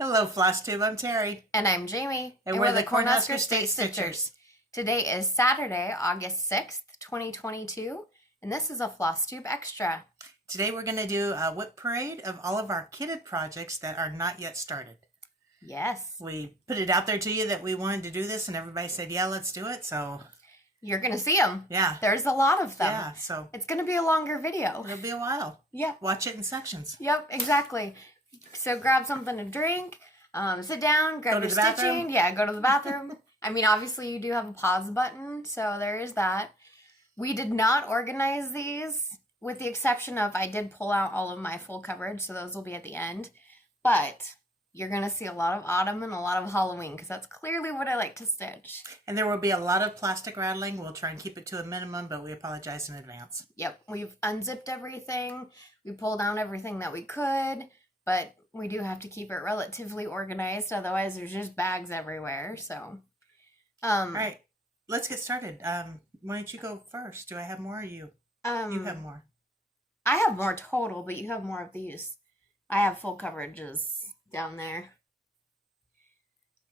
Hello, Flosstube. I'm Terry. And I'm Jamie. And we're the Cornhusker State Stitchers. Today is Saturday, August 6th, 2022, and this is a Flosstube Extra. Today we're going to do a whip parade of all of our kitted projects that are not yet started. Yes. We put it out there to you that we wanted to do this, and everybody said, yeah, let's do it. So you're going to see them. Yeah. There's a lot of them. Yeah, so it's going to be a longer video. It'll be a while. Yeah. Watch it in sections. Yep, exactly. So grab something to drink, sit down, grab your stitching. Bathroom. Yeah, go to the bathroom. I mean, obviously you do have a pause button, so there is that. We did not organize these, with the exception of I did pull out all of my full coverage, so those will be at the end. But you're going to see a lot of autumn and a lot of Halloween, because that's clearly what I like to stitch. And there will be a lot of plastic rattling. We'll try and keep it to a minimum, but we apologize in advance. Yep, we've unzipped everything. We pulled down everything that we could, but we do have to keep it relatively organized, otherwise there's just bags everywhere, so. All right, let's get started. Why don't you go first? Do I have more or you? You have more. I have more total, but you have more of these. I have full coverages down there.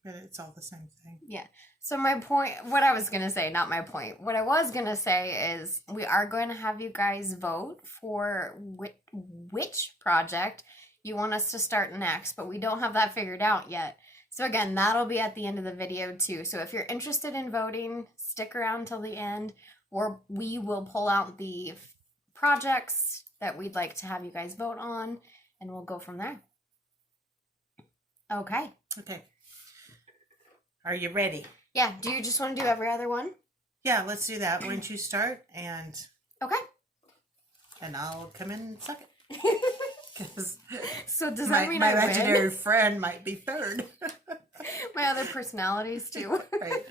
But it's all the same thing. Yeah. So my point, what I was going to say, not my point. What I was going to say is we are going to have you guys vote for which project you want us to start next, but we don't have that figured out yet. So again, that'll be at the end of the video too. So if you're interested in voting, stick around till the end, or we will pull out the projects that we'd like to have you guys vote on, and we'll go from there. Okay. Okay. Are you ready? Yeah. Do you just want to do every other one? Yeah, let's do that. Why don't you start and... Okay. And I'll come in and suck it. So does that mean my I win? imaginary friend might be third? My other personalities too. Right.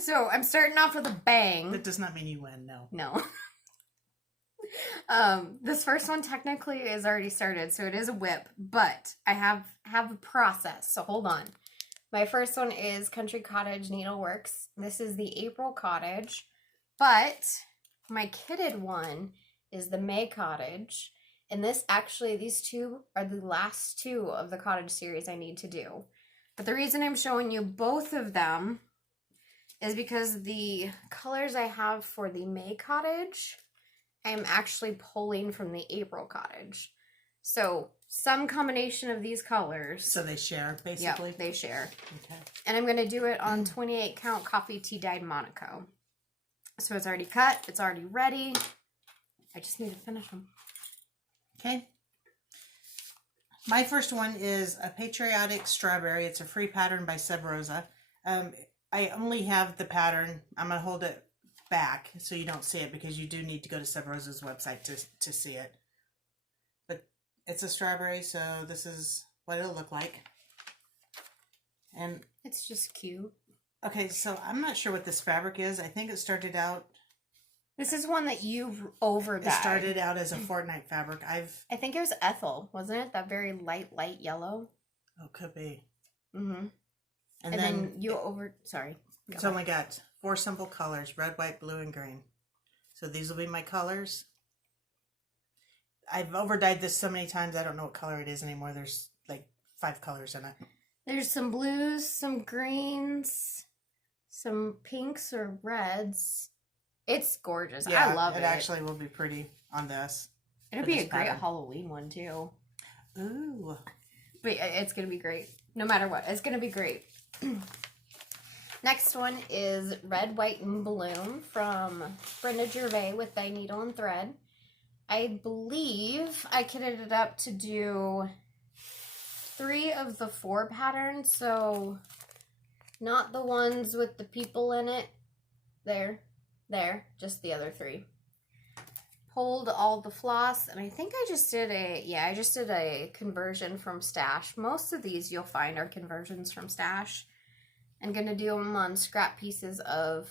So I'm starting off with a bang. That does not mean you win, no. No. This first one technically is already started, so it is a whip, but I have a process, so hold on. My first one is Country Cottage Needleworks. This is the April Cottage, but my kitted one is the May Cottage. And these two are the last two of the cottage series I need to do. But the reason I'm showing you both of them is because the colors I have for the May Cottage, I'm actually pulling from the April Cottage. So some combination of these colors. So they share, basically? Yeah, they share. Okay. And I'm going to do it on 28 count coffee tea dyed Monaco. So it's already cut. It's already ready. I just need to finish them. Okay. My first one is a Patriotic Strawberry. It's a free pattern by Sub Rosa. I only have the pattern. I'm going to hold it back so you don't see it, because you do need to go to Sub Rosa's website to see it. But it's a strawberry, so this is what it'll look like. And it's just cute. Okay, so I'm not sure what this fabric is. I think it started out... This is one that you've over-dyed. It started out as a fortnight fabric. I think it was Ethel, wasn't it? That very light yellow. Oh, could be. Mm-hmm. And then you Sorry. It's only got 4 simple colors: red, white, blue, and green. So these will be my colors. I've over-dyed this so many times, I don't know what color it is anymore. There's like 5 colors in it. There's some blues, some greens, some pinks or reds. It's gorgeous. Yeah, I love it. It actually will be pretty on this. It'll be a great Halloween one too. Ooh. But it's going to be great. No matter what. It's going to be great. Next one is Red, White, and Bloom from Brenda Gervais with Thy Needle and Thread. I believe I kitted it up to do 3 of the 4 patterns. So not the ones with the people in it. There, just the other 3. Pulled all the floss, and I think I just did a conversion from Stash. Most of these you'll find are conversions from Stash. I'm going to do them on scrap pieces of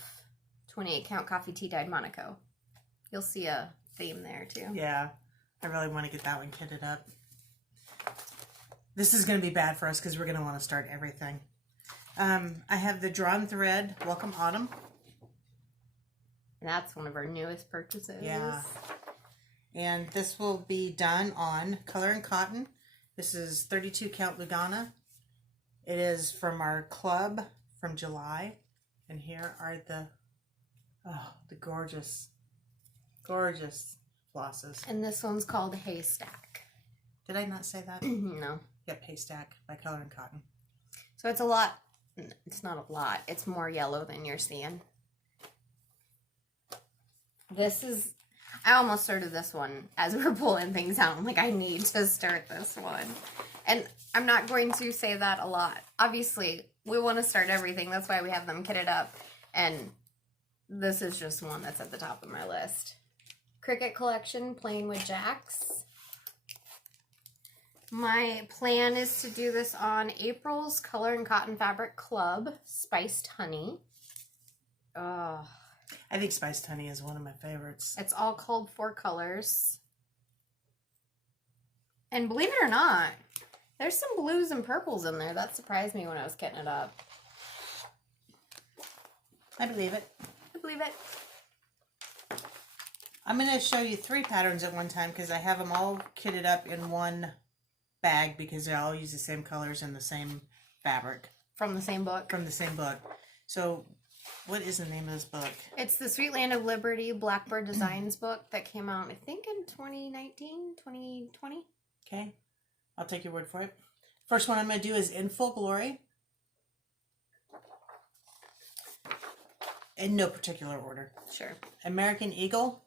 28 count coffee tea dyed Monaco. You'll see a theme there too. Yeah, I really want to get that one kitted up. This is going to be bad for us because we're going to want to start everything. I have the Drawn Thread Welcome Autumn. And that's one of our newest purchases. Yeah. And this will be done on Color and Cotton. This is 32 count Lugana. It is from our club from July. And here are the gorgeous, gorgeous flosses. And this one's called Haystack. Did I not say that? No. Yep, Haystack by Color and Cotton. So it's a lot. It's not a lot. It's more yellow than you're seeing. This is... I almost started this one as we were pulling things out. I'm like, I need to start this one. And I'm not going to say that a lot. Obviously, we want to start everything. That's why we have them kitted up. And this is just one that's at the top of my list. Cricket Collection, Playing with Jacks. My plan is to do this on April's Color and Cotton Fabric Club, Spiced Honey. Oh, I think Spiced Honey is one of my favorites. it's all called for colors. And believe it or not, there's some blues and purples in there. That surprised me when I was getting it up. I believe it. I believe it. I'm going to show you 3 patterns at one time because I have them all kitted up in one bag because they all use the same colors and the same fabric. From the same book. From the same book. So, what is the name of this book? It's the Sweet Land of Liberty Blackbird Designs book that came out, I think, in 2019, 2020. Okay. I'll take your word for it. First one I'm going to do is In Full Glory. In no particular order. Sure. American Eagle.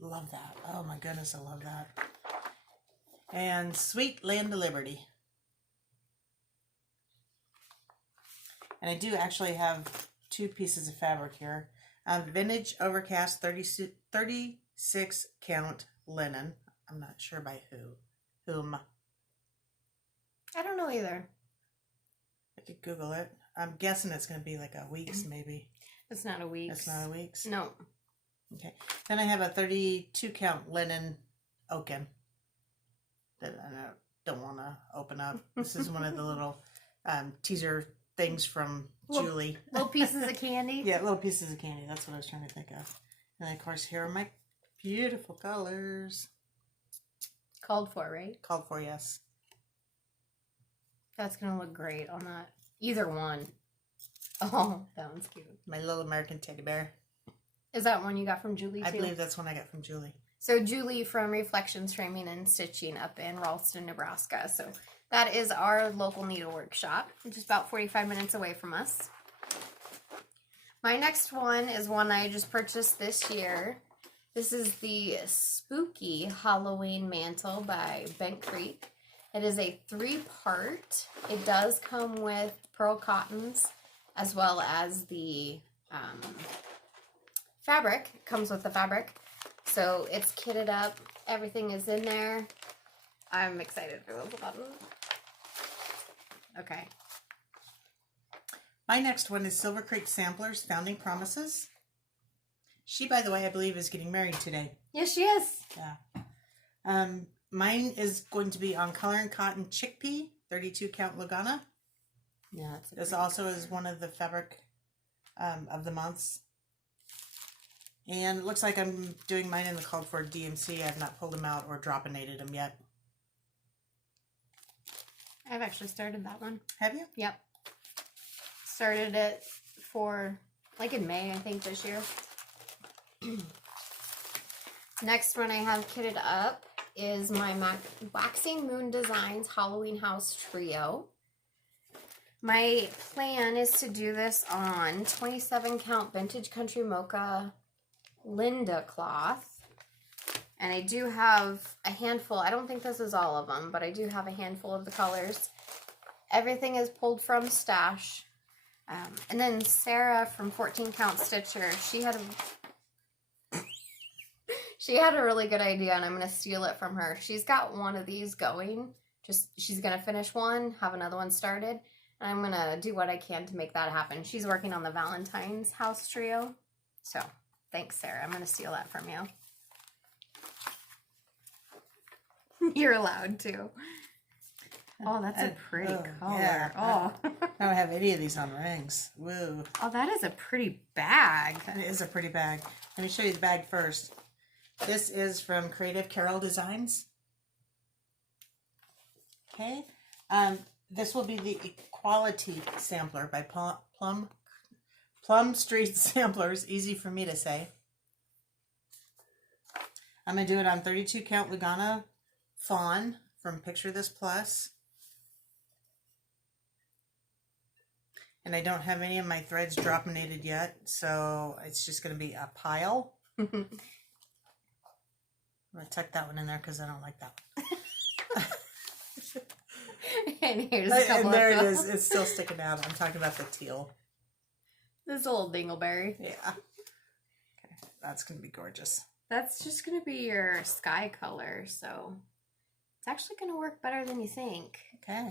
Love that. Oh my goodness, I love that. And Sweet Land of Liberty. And I do actually have 2 pieces of fabric here. Vintage Overcast 36 count linen. I'm not sure by whom. I don't know either. I could Google it. I'm guessing it's going to be like a Weeks maybe. It's not a Weeks. It's not a Weeks? No. Okay. Then I have a 32 count linen oaken that I don't want to open up. This is one of the little teaser things from Julie. Little pieces of candy. Yeah, little pieces of candy. That's what I was trying to think of. And then, of course, here are my beautiful colors. Called for, right? Called for, yes. That's going to look great on that. Either one. Oh, that one's cute. My little American teddy bear. Is that one you got from Julie, too? I believe that's one I got from Julie. So Julie from Reflections Framing and Stitching up in Ralston, Nebraska. So that is our local needlework shop, which is about 45 minutes away from us. My next one is one I just purchased this year. This is the Spooky Halloween Mantle by Bent Creek. It is a 3-part. It does come with pearl cottons as well as the fabric. It comes with the fabric. So it's kitted up. Everything is in there. I'm excited for those buttons. Okay. My next one is Silver Creek Samplers Founding Promises. She, by the way, I believe is getting married today. Yes, she is. Yeah. Mine is going to be on Color and Cotton Chickpea, 32 count Lugana. Yeah, This also is one of the fabric of the months. And it looks like I'm doing mine in the called for DMC. I have not pulled them out or droppinated them yet. I've actually started that one. Have you? Yep. Started it for, like in May, I think, this year. Next one I have kitted up is my Waxing Moon Designs Halloween House Trio. My plan is to do this on 27 count Vintage Country Mocha Linda cloth. And I do have a handful. I don't think this is all of them, but I do have a handful of the colors. Everything is pulled from Stash. And then Sarah from 14 Count Stitcher, she had a really good idea, and I'm going to steal it from her. She's got one of these going. She's going to finish one, have another one started, and I'm going to do what I can to make that happen. She's working on the Valentine's House Trio. So, thanks, Sarah. I'm going to steal that from you. You're allowed to. Oh, that's a pretty color. Yeah. Oh. I don't have any of these on rings. Woo. Oh, that is a pretty bag. It is a pretty bag. Let me show you the bag first. This is from Creative Carol Designs. Okay. This will be the Equality Sampler by Plum Street Samplers. Easy for me to say. I'm going to do it on 32 count Lugana Fawn from Picture This Plus. And I don't have any of my threads droppinated yet, so it's just going to be a pile. I'm going to tuck that one in there because I don't like that one. And here's a couple and there of it them. is. It's still sticking out. I'm talking about the teal. This old dingleberry. Yeah. Okay. That's going to be gorgeous. That's just going to be your sky color, so it's actually going to work better than you think. Okay.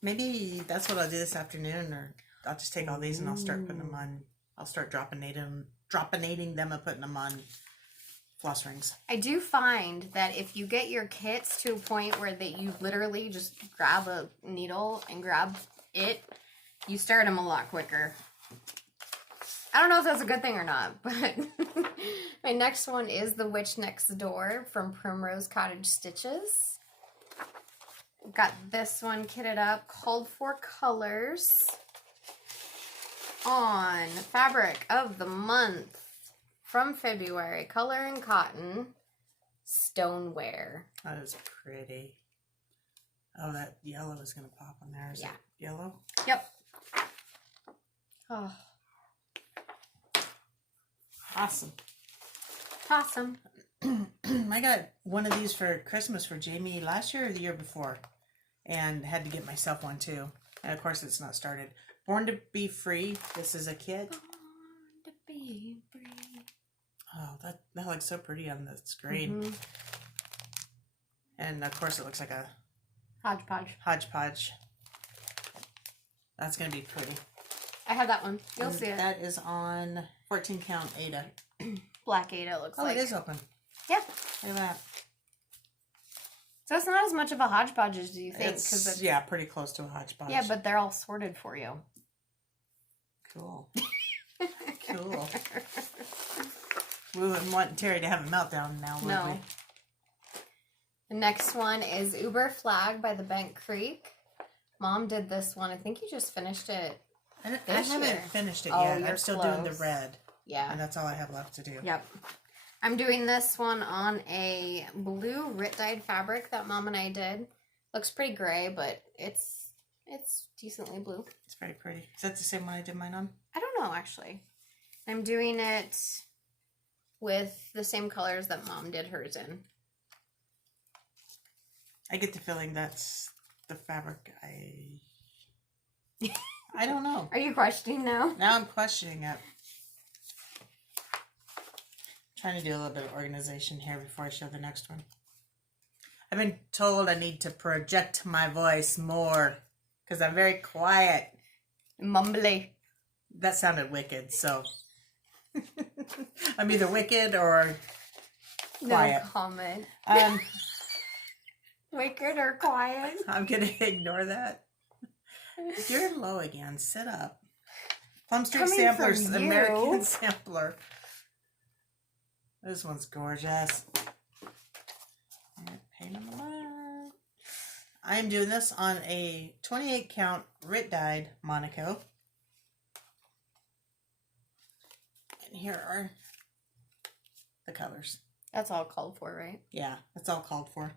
Maybe that's what I'll do this afternoon, or I'll just take all these and I'll start putting them on. I'll start droppinating them and putting them on floss rings. I do find that if you get your kits to a point where that you literally just grab a needle and grab it, you start them a lot quicker. I don't know if that's a good thing or not, but my next one is The Witch Next Door from Primrose Cottage Stitches. Got this one kitted up, called for colors on Fabric of the Month from February, Color and Cotton, Stoneware. That is pretty. Oh, that yellow is going to pop on there. Is it yellow? Yep. Oh, Awesome. awesome. I got one of these for Christmas for Jamie last year or the year before, and had to get myself one too. And of course, it's not started. Born to Be Free. This is a kit. Born to be free. Oh, that looks so pretty on the screen. Mhm. And of course, it looks like a Hodgepodge. That's going to be pretty. I have that one. You'll And see it. That is on 14 count Ada. Black Ada, it looks Oh, like. it is open. Yeah. Look at that. So it's not as much of a hodgepodge as you think. It's, yeah, pretty close to a hodgepodge. Yeah, but they're all sorted for you. Cool. Cool. We wouldn't want Terry to have a meltdown now, would No. we? The next one is Uber Flag by the Bank Creek. Mom did this one. I think you just finished it. I This haven't year. finished it Oh, yet. you're I'm still doing the close. red. Yeah. And that's all I have left to do. Yep. I'm doing this one on a blue Rit dyed fabric that Mom and I did. Looks pretty gray, but it's decently blue. It's very pretty. Is that the same one I did mine on? I don't know, actually. I'm doing it with the same colors that Mom did hers in. I get the feeling that's the fabric I don't know. Are you questioning now? Now I'm questioning it. Trying to do a little bit of organization here before I show the next one. I've been told I need to project my voice more because I'm very quiet. Mumbly. That sounded wicked, so I'm either wicked or quiet. No comment. Um, Wicked or quiet? I'm gonna ignore that. You're low again. Sit up. Plum Street Coming Samplers, from you. American Sampler. This one's gorgeous. Pain in the butt. I am doing this on a 28 count Rit dyed Monaco. And here are the colors. That's all called for, right? Yeah, that's all called for.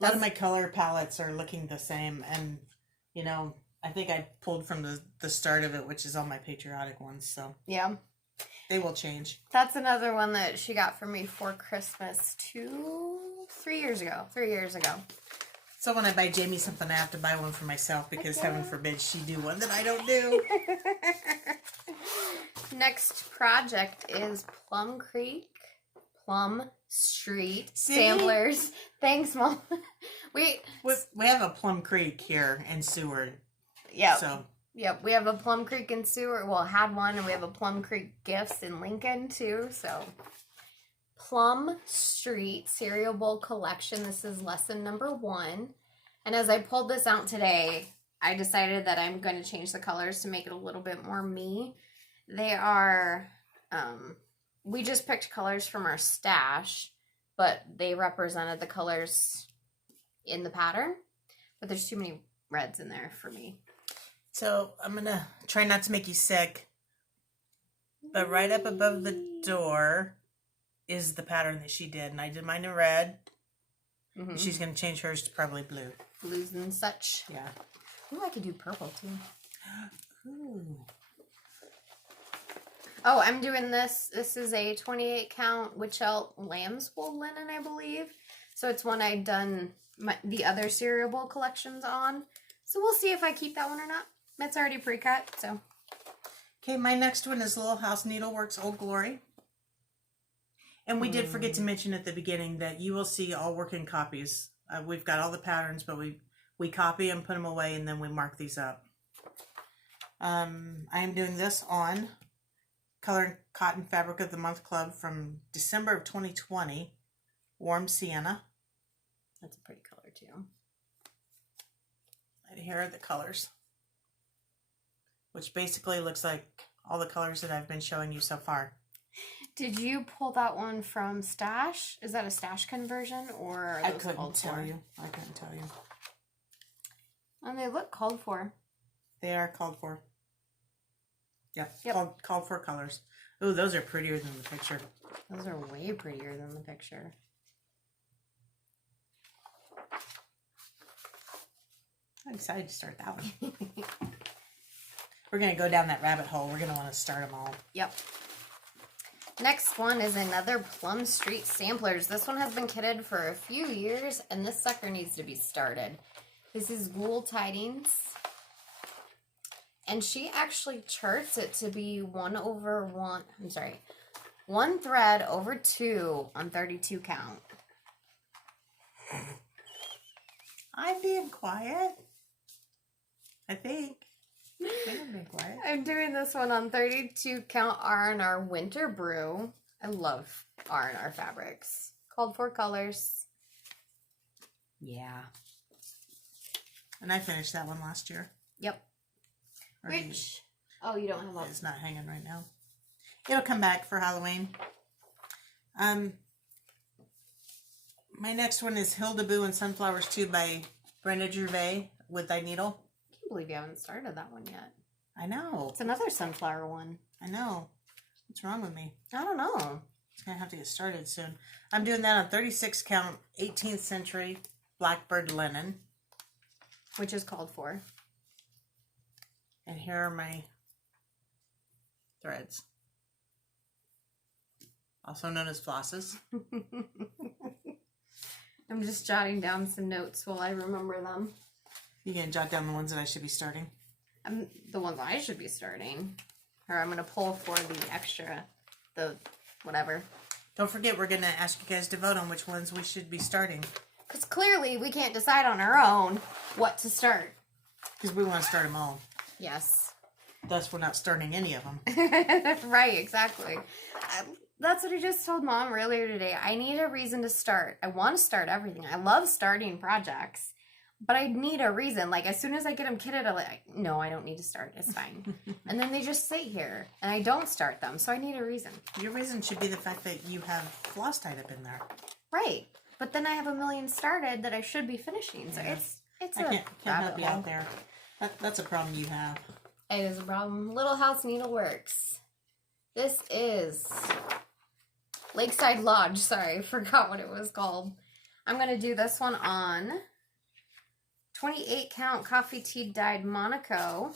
A lot of my color palettes are looking the same, and you know, I think I pulled from the start of it, which is all my patriotic ones, so Yeah. they will change. That's another one that she got for me for Christmas 3 years ago. So when I buy Jamie something, I have to buy one for myself because heaven forbid she do one that I don't do. Next project is Plum Street See? Samplers. Thanks, Mom. We have a Plum Creek here in Seward. yeah. So Yep, we have a Plum Creek in Seward. Well, had one, and we have a Plum Creek Gifts in Lincoln, too. So, Plum Street Cereal Bowl Collection. This is lesson number 1. And as I pulled this out today, I decided that I'm going to change the colors to make it a little bit more me. They are, we just picked colors from our stash, but they represented the colors in the pattern, but there's too many reds in there for me. So I'm going to try not to make you sick, but right up above the door is the pattern that she did, and I did mine in red. Mm-hmm. She's going to change hers to probably blue. Blues and such. Yeah. Ooh, I could do purple too. Ooh. Oh, I'm doing this. This is a 28 count witch elk lamb's wool linen, I believe. So it's one I'd done the other cereal bowl collections on. So we'll see if I keep that one or not. It's already pre-cut, so. Okay, my next one is Little House Needleworks Old Glory. And we did forget to mention at the beginning that you will see all working copies. We've got all the patterns, but we copy them, put them away, and then we mark these up. I am doing this on Color and Cotton Fabric of the Month Club from December of 2020, Warm Sienna. That's a pretty color too. And here are the colors, which basically looks like all the colors that I've been showing you so far. Did you pull that one from Stash? Is that a Stash conversion or are I those couldn't called tell for? you. I couldn't tell you. And they look called for. They are called for. Yep. Yep. Called for colors. Oh, those are prettier than the picture. Those are way prettier than the picture. I'm excited to start that one. We're going to go down that rabbit hole. We're going to want to start them all. Yep. Next one is another Plum Street Samplers. This one has been kitted for a few years, and this sucker needs to be started. This is Ghoul Tidings. And she actually charts it to be 1 thread over 2 on 32 count. I'm being quiet. I think I'm being quiet. I'm doing this one on 32 count R&R Winter Brew. I love R&R fabrics. Called for colors. Yeah. And I finished that one last year. Yep. Or Which, oh, you don't have all. it's not hanging right now. It'll come back for Halloween. My next one is Hilda Boo and Sunflowers 2 by Brenda Gervais with Thy Needle. I can't believe you haven't started that one yet. I know. It's another sunflower one. I know. What's wrong with me? I don't know. It's going to have to get started soon. I'm doing that on 36 count 18th century Blackbird linen. Which is called for. And here are my threads. Also known as flosses. I'm just jotting down some notes while I remember them. You can jot down the ones that I should be starting. The ones I should be starting. Or I'm going to pull for the extra, the whatever. Don't forget, we're going to ask you guys to vote on which ones we should be starting. Because clearly we can't decide on our own what to start. Because we want to start them all. Yes. Thus, we're not starting any of them. Right, exactly. That's what I just told Mom earlier today. I need a reason to start. I want to start everything. I love starting projects. But I need a reason. Like, as soon as I get them kitted, I'm like, no, I don't need to start. It's fine. And then they just sit here. And I don't start them. So I need a reason. Your reason should be the fact that you have floss tied up in there. Right. But then I have a million started that I should be finishing. So Yeah. it's I a can't help you hole. out there. That's a problem you have. It is a problem. Little House Needleworks. This is Lakeside Lodge. Sorry, forgot what it was called. I'm going to do this one on 28 count coffee tea dyed Monaco.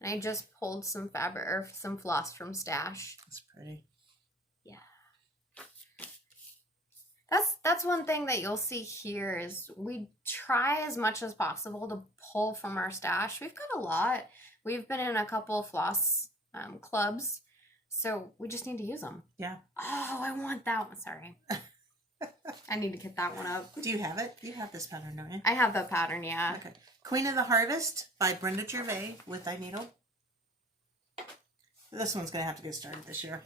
And I just pulled some fabric or some floss from Stash. That's pretty. Yeah. That's one thing that you'll see here is we try as much as possible to pull from our stash. We've got a lot. We've been in a couple of floss clubs, so we just need to use them. Yeah. Oh, I want that one. Sorry. I need to get that one up. Do you have it? You have this pattern, don't you? I have the pattern, yeah. Okay. Queen of the Harvest by Brenda Gervais with Thy Needle. This one's going to have to get started this year.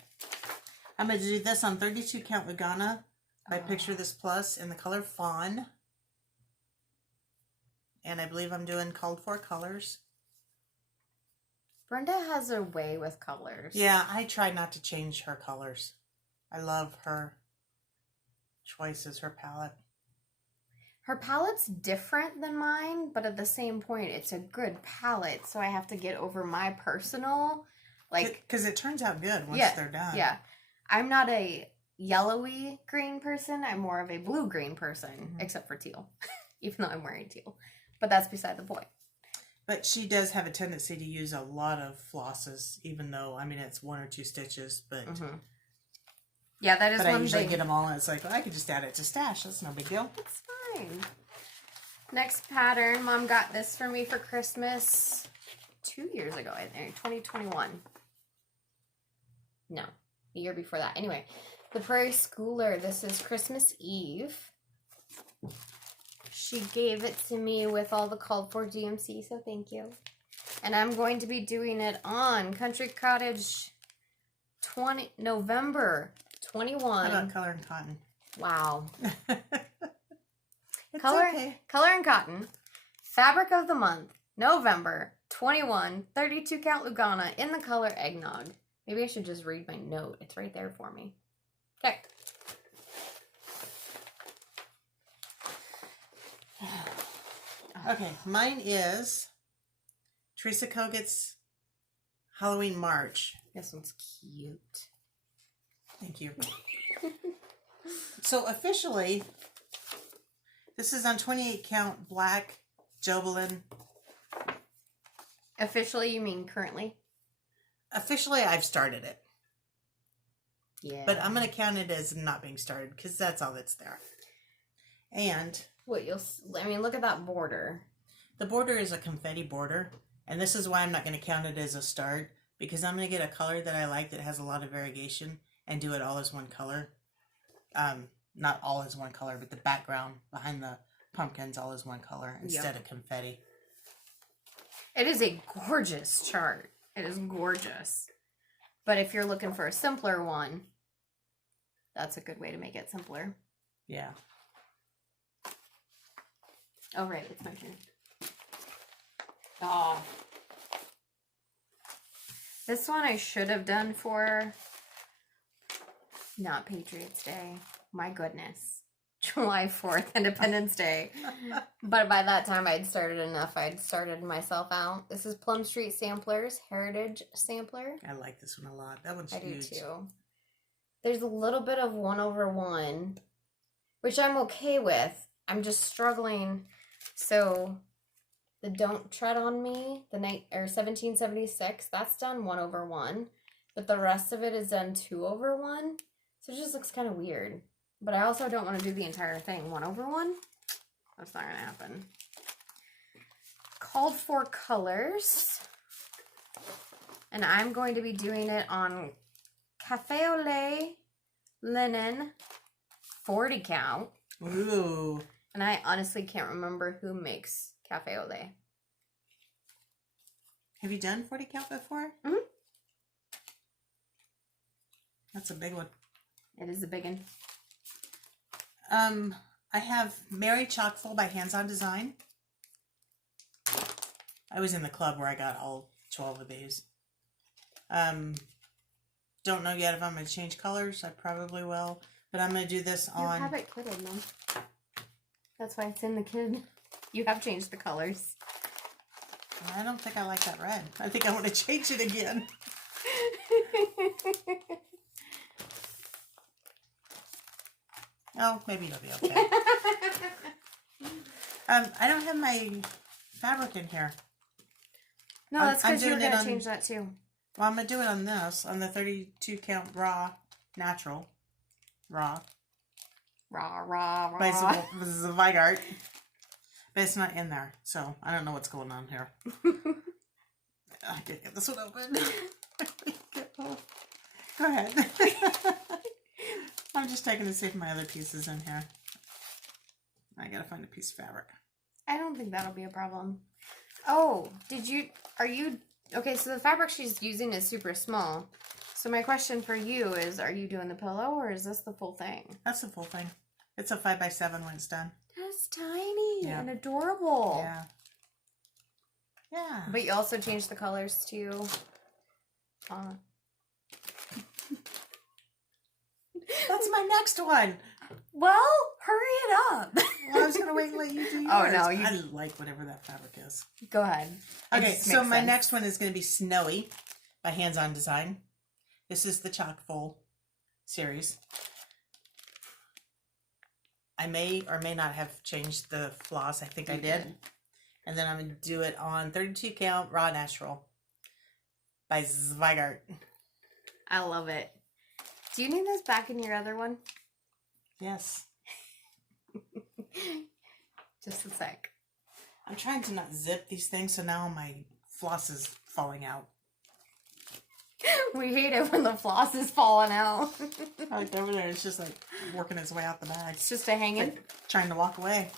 I'm going to do this on 32 count Lugana by Picture This Plus in the color Fawn. And I believe I'm doing called for colors. Brenda has a way with colors. Yeah, I try not to change her colors. I love her choices, her palette. Her palette's different than mine, but at the same point, it's a good palette, so I have to get over my personal, like... Because it turns out good once they're done. Yeah. I'm not a yellowy green person. I'm more of a blue-green person, except for teal, even though I'm wearing teal. But that's beside the point. But she does have a tendency to use a lot of flosses, even though, I mean, it's 1 or 2 stitches, but... Yeah, that is one thing. But I usually get them all, and it's like, well, I could just add it to stash. That's no big deal. It's fine. Next pattern. Mom got this for me for Christmas 2 years ago, I think. 2021. No, the year before that. Anyway, the Prairie Schooler. This is Christmas Eve. She gave it to me with all the called for DMC, so thank you. And I'm going to be doing it on Country Cottage November 21. How about color and cotton? Wow. It's Color, okay. Color and Cotton. Fabric of the month. November 21. 32 count Lugana in the color Eggnog. Maybe I should just read my note. It's right there for me. Okay. Okay, mine is Teresa Kogut's Halloween March. This one's cute. Thank you. So officially, this is on 28 count black Jobelin. Officially, you mean currently? Officially, I've started it. Yeah. But I'm going to count it as not being started because that's all that's there. And what I mean, look at that border. the border is a confetti border. And this is why I'm not going to count it as a start, because I'm going to get a color that I like that has a lot of variegation and do it all as one color. Not all as one color, but the background behind the pumpkins all as one color instead of confetti. It is a gorgeous chart. It is gorgeous. But if you're looking for a simpler one, that's a good way to make it simpler. Yeah. Oh, right. It's my turn. Oh. This one I should have done for not Patriots Day. My goodness. July 4th, Independence Day. But by that time, I'd started enough. I'd started myself out. This is Plum Street Samplers, Heritage Sampler. I like this one a lot. That one's I huge. do too. There's a little bit of 1/1, which I'm okay with. I'm just struggling. So the Don't Tread on Me, the 1776, that's done 1/1, but the rest of it is done 2/1. So it just looks kind of weird. But I also don't want to do the entire thing 1/1. That's not going to happen. Called for colors. And I'm going to be doing it on Cafe au Lait Linen 40 count. Ooh. And I honestly can't remember who makes Cafe au Lait. Have you done 40 count before? Mm-hmm. That's a big one. It is a big one. I have Mary Chockfull by Hands On Design. I was in the club where I got all 12 of these. Don't know yet if I'm going to change colors. I probably will. But I'm going to do this on... You have it kitted, Mom. That's why it's in the kid. You have changed the colors. I don't think I like that red. I think I want to change it again. Oh, maybe it'll be okay. I don't have my fabric in here. No, that's because you were going to change that too. Well, I'm going to do it on this, on the 32 count raw, natural, raw. Raw. By Zweigart. But it's not in there, so I don't know what's going on here. I can't get this one open. Go ahead. I'm just checking to see if my other piece is in here. I gotta find a piece of fabric. I don't think that'll be a problem. Oh, okay, so the fabric she's using is super small. So my question for you is, are you doing the pillow or is this the full thing? That's the full thing. It's a 5x7 when it's done. That's tiny and adorable. Yeah. Yeah. But you also changed the colors to... That's my next one. Well, hurry it up. Well, I was going to wait and let you do yours. Oh, no. I like whatever that fabric is. Go ahead. Okay, so my next one is going to be Snowy by Hands On Design. This is the chock full series. I may or may not have changed the floss. I think I did. And then I'm going to do it on 32 count raw natural by Zweigart. I love it. Do you need this back in your other one? Yes. Just a sec. I'm trying to not zip these things, so now my floss is falling out. We hate it when the floss is falling out. Like over there, it's just like working its way out the bag. It's just a hanging. Like trying to walk away.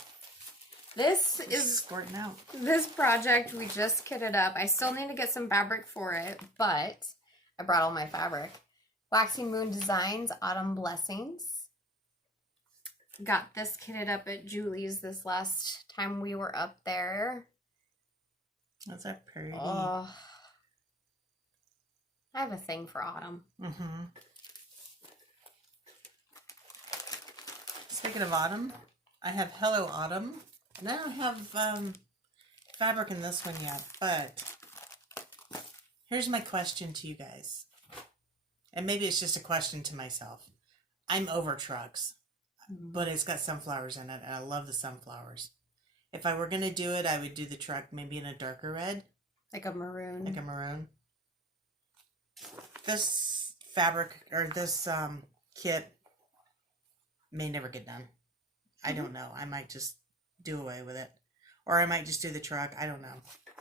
This It's is squirting out. this project. We just kitted up. I still need to get some fabric for it, but I brought all my fabric. Waxing Moon Designs Autumn Blessings. Got this kitted up at Julie's this last time we were up there. That's a pretty. Oh, I have a thing for autumn. Mm-hmm. Speaking of autumn, I have Hello Autumn. And I don't have fabric in this one yet, but here's my question to you guys. And maybe it's just a question to myself. I'm over trucks, but it's got sunflowers in it, and I love the sunflowers. If I were going to do it, I would do the truck maybe in a darker red. Like a maroon. Like a maroon. This fabric, or this kit, may never get done. I don't know. I might just do away with it. Or I might just do the truck. I don't know.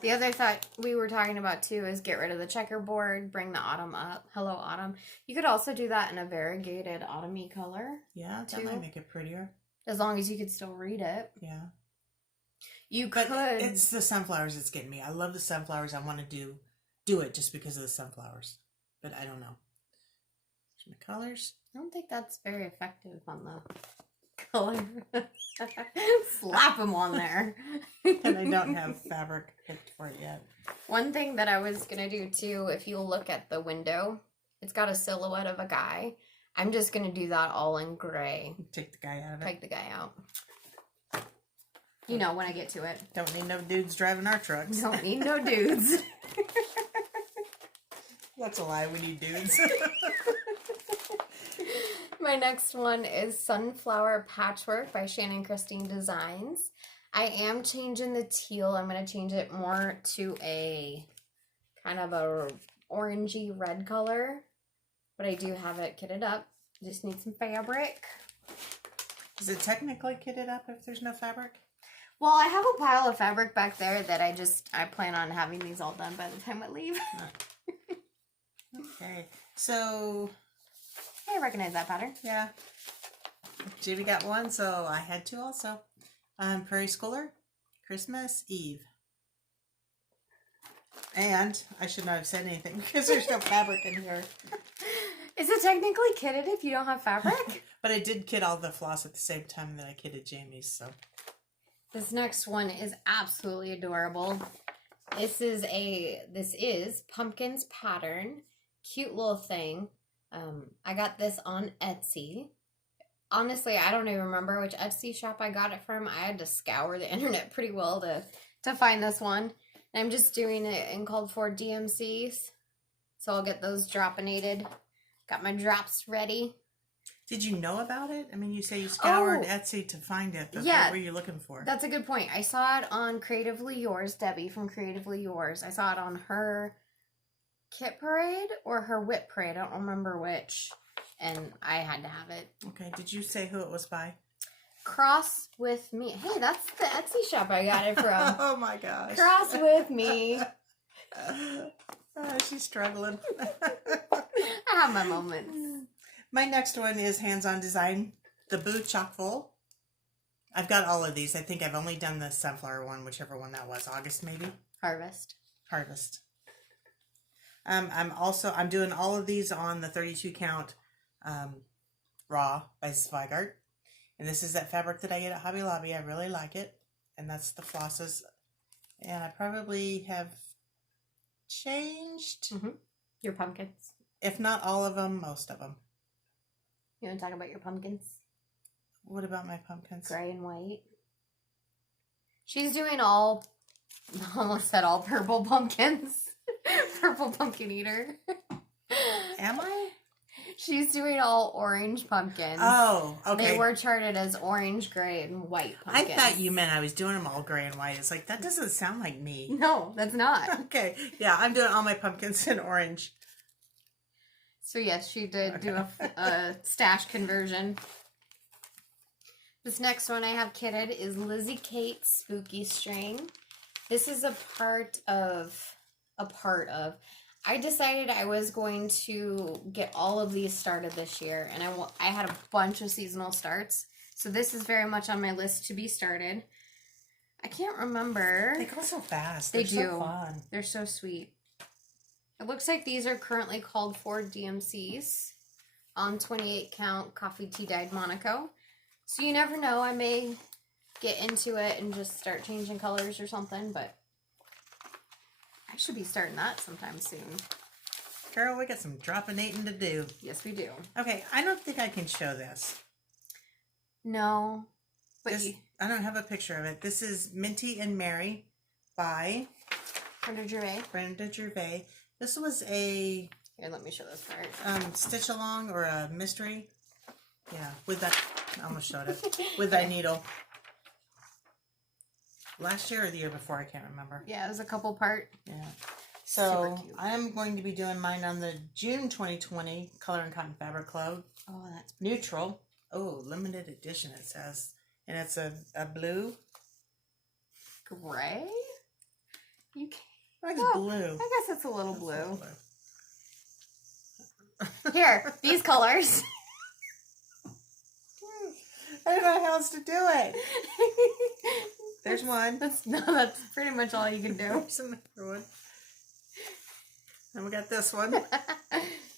The other thought we were talking about too is get rid of the checkerboard, bring the autumn up. Hello, autumn. You could also do that in a variegated autumny color. Yeah, that too. might make it prettier. As long as you could still read it. Yeah. You But could. it's the sunflowers that's getting me. I love the sunflowers. I want to do it just because of the sunflowers. But I don't know. Here's my colors. I don't think that's very effective on the color. Slap them on there. And I don't have fabric picked for it yet. One thing that I was going to do too, if you look at the window, it's got a silhouette of a guy. I'm just going to do that all in gray. Take the guy out of it. Take the guy out. You know, when I get to it. Don't need no dudes driving our trucks. Don't need no dudes. That's a lie. We need dudes. My next one is Sunflower Patchwork by Shannon Christine Designs. I am changing the teal. I'm going to change it more to a kind of a orangey red color. But I do have it kitted up. Just need some fabric. Is it technically kitted up if there's no fabric? Well, I have a pile of fabric back there that I plan on having these all done by the time I leave. Okay. So, I recognize that pattern. yeah. Jimmy got one, so I had to also. Prairie Schooler, Christmas Eve. And I should not have said anything because there's no fabric in here. Is it technically kitted if you don't have fabric? But I did kit all the floss at the same time that I kitted Jamie's, so. This next one is absolutely adorable. This is Pumpkin's pattern. Cute little thing. I got this on Etsy. Honestly, I don't even remember which Etsy shop I got it from. I had to scour the internet pretty well to find this one. And I'm just doing it in called for DMCs. So I'll get those droppinated. Got my drops ready. Did you know about it? I mean, you say you scoured Oh. Etsy to find it, but Yeah. what were you looking for? That's a good point. I saw it on Creatively Yours, Debbie from Creatively Yours. I saw it on her Kit Parade or her Whip Parade. I don't remember which. And I had to have it. Okay, did you say who it was by? Cross With Me. Hey, that's the Etsy shop I got it from. Oh my gosh. Cross With Me. She's struggling. I have my moments. My next one is Hands On Design, the Boo Chock Full. I've got all of these. I think I've only done the sunflower one, whichever one that was. August, maybe? Harvest. I'm doing all of these on the 32 count raw by Zweigart. And this is that fabric that I get at Hobby Lobby. I really like it. And that's the flosses. And I probably have changed, Your pumpkins. if not all of them, most of them. You want to talk about your pumpkins? What about my pumpkins? Gray and white. She's doing all, almost said all purple pumpkins. Purple pumpkin eater. Am I? She's doing all orange pumpkins. Oh, okay. They were charted as orange, gray, and white pumpkins. I thought you meant I was doing them all gray and white. It's like, that doesn't sound like me. No, that's not. Okay. Yeah, I'm doing all my pumpkins in orange. So yes, she did do a stash conversion. This next one I have kitted is Lizzie Kate's Spooky String. This is a part of. I decided I was going to get all of these started this year, and I had a bunch of seasonal starts. So this is very much on my list to be started. I can't remember. They go so fast. They They're do. so fun. They're so sweet. It looks like these are currently called for DMCs on 28 count coffee tea dyed Monaco. So you never know, I may get into it and just start changing colors or something, but I should be starting that sometime soon. Girl, we got some droppinating to do. Yes, we do. Okay, I don't think I can show this. No, but I don't have a picture of it. This is Minty and Mary by Brenda Gervais. This was a here, let me show this part. stitch along or a mystery. Yeah, with that, I almost showed it. With that needle. Last year or the year before, I can't remember. Yeah, it was a couple part. Yeah. So I'm going to be doing mine on the June 2020 Color and Cotton Fabric Club. Oh, that's neutral. Oh, limited edition it says. And it's a blue. gray. You can't. It's blue. I guess it's a little blue. blue. Here, these colors. I don't know how else to do it. There's one. That's pretty much all you can do. There's another one. And we got this one.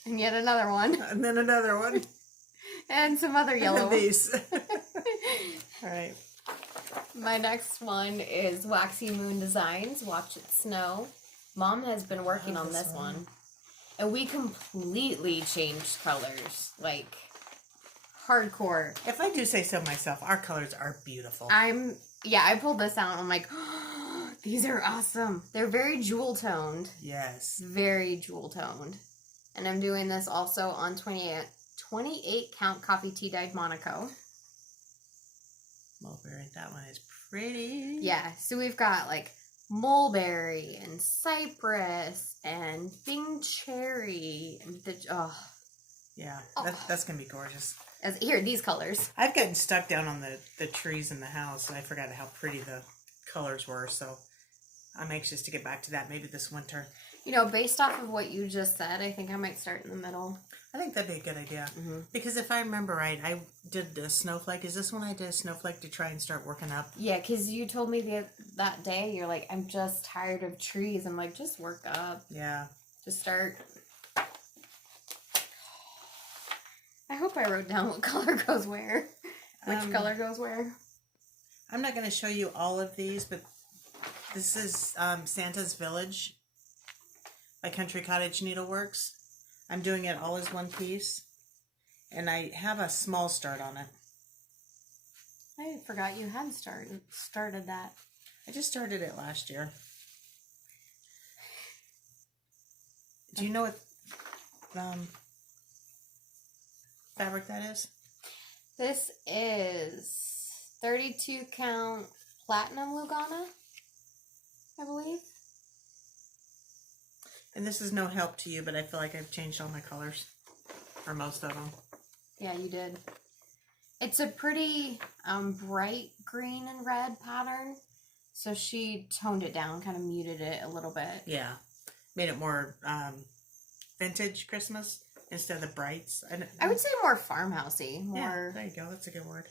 And yet another one. And then another one. And some other yellow. And these. All right. My next one is Waxy Moon Designs, Watch It Snow. Mom has been working on this one. And we completely changed colors. Like, hardcore. If I do say so myself, our colors are beautiful. I pulled this out and I'm like, oh, these are awesome. They're very jewel toned. Yes. Very jewel toned. And I'm doing this also on 28 count coffee tea dyed Monaco. Mulberry, that one is pretty. Yeah, so we've got like mulberry and cypress and Bing cherry and Yeah, that's gonna be gorgeous. Here, these colors. I've gotten stuck down on the trees in the house, and I forgot how pretty the colors were, so I'm anxious to get back to that maybe this winter. You know, based off of what you just said, I think I might start in the middle. I think that'd be a good idea. Mm-hmm. Because if I remember right, I did a snowflake. Is this when I did a snowflake to try and start working up? Yeah, because you told me that day, you're like, I'm just tired of trees. I'm like, just work up. Yeah. Just start. I hope I wrote down what color goes where. Which color goes where. I'm not going to show you all of these, but this is Santa's Village by Country Cottage Needleworks. I'm doing it all as one piece, and I have a small start on it. I forgot you had started that. I just started it last year. Do you know what fabric that is? This is 32 count platinum Lugana, I believe. And this is no help to you, but I feel like I've changed all my colors, or most of them. Yeah, you did. It's a pretty bright green and red pattern, so she toned it down, kind of muted it a little bit. Yeah, made it more vintage Christmas instead of the brights. I would say more farmhousey, more yeah, there you go. That's a good word.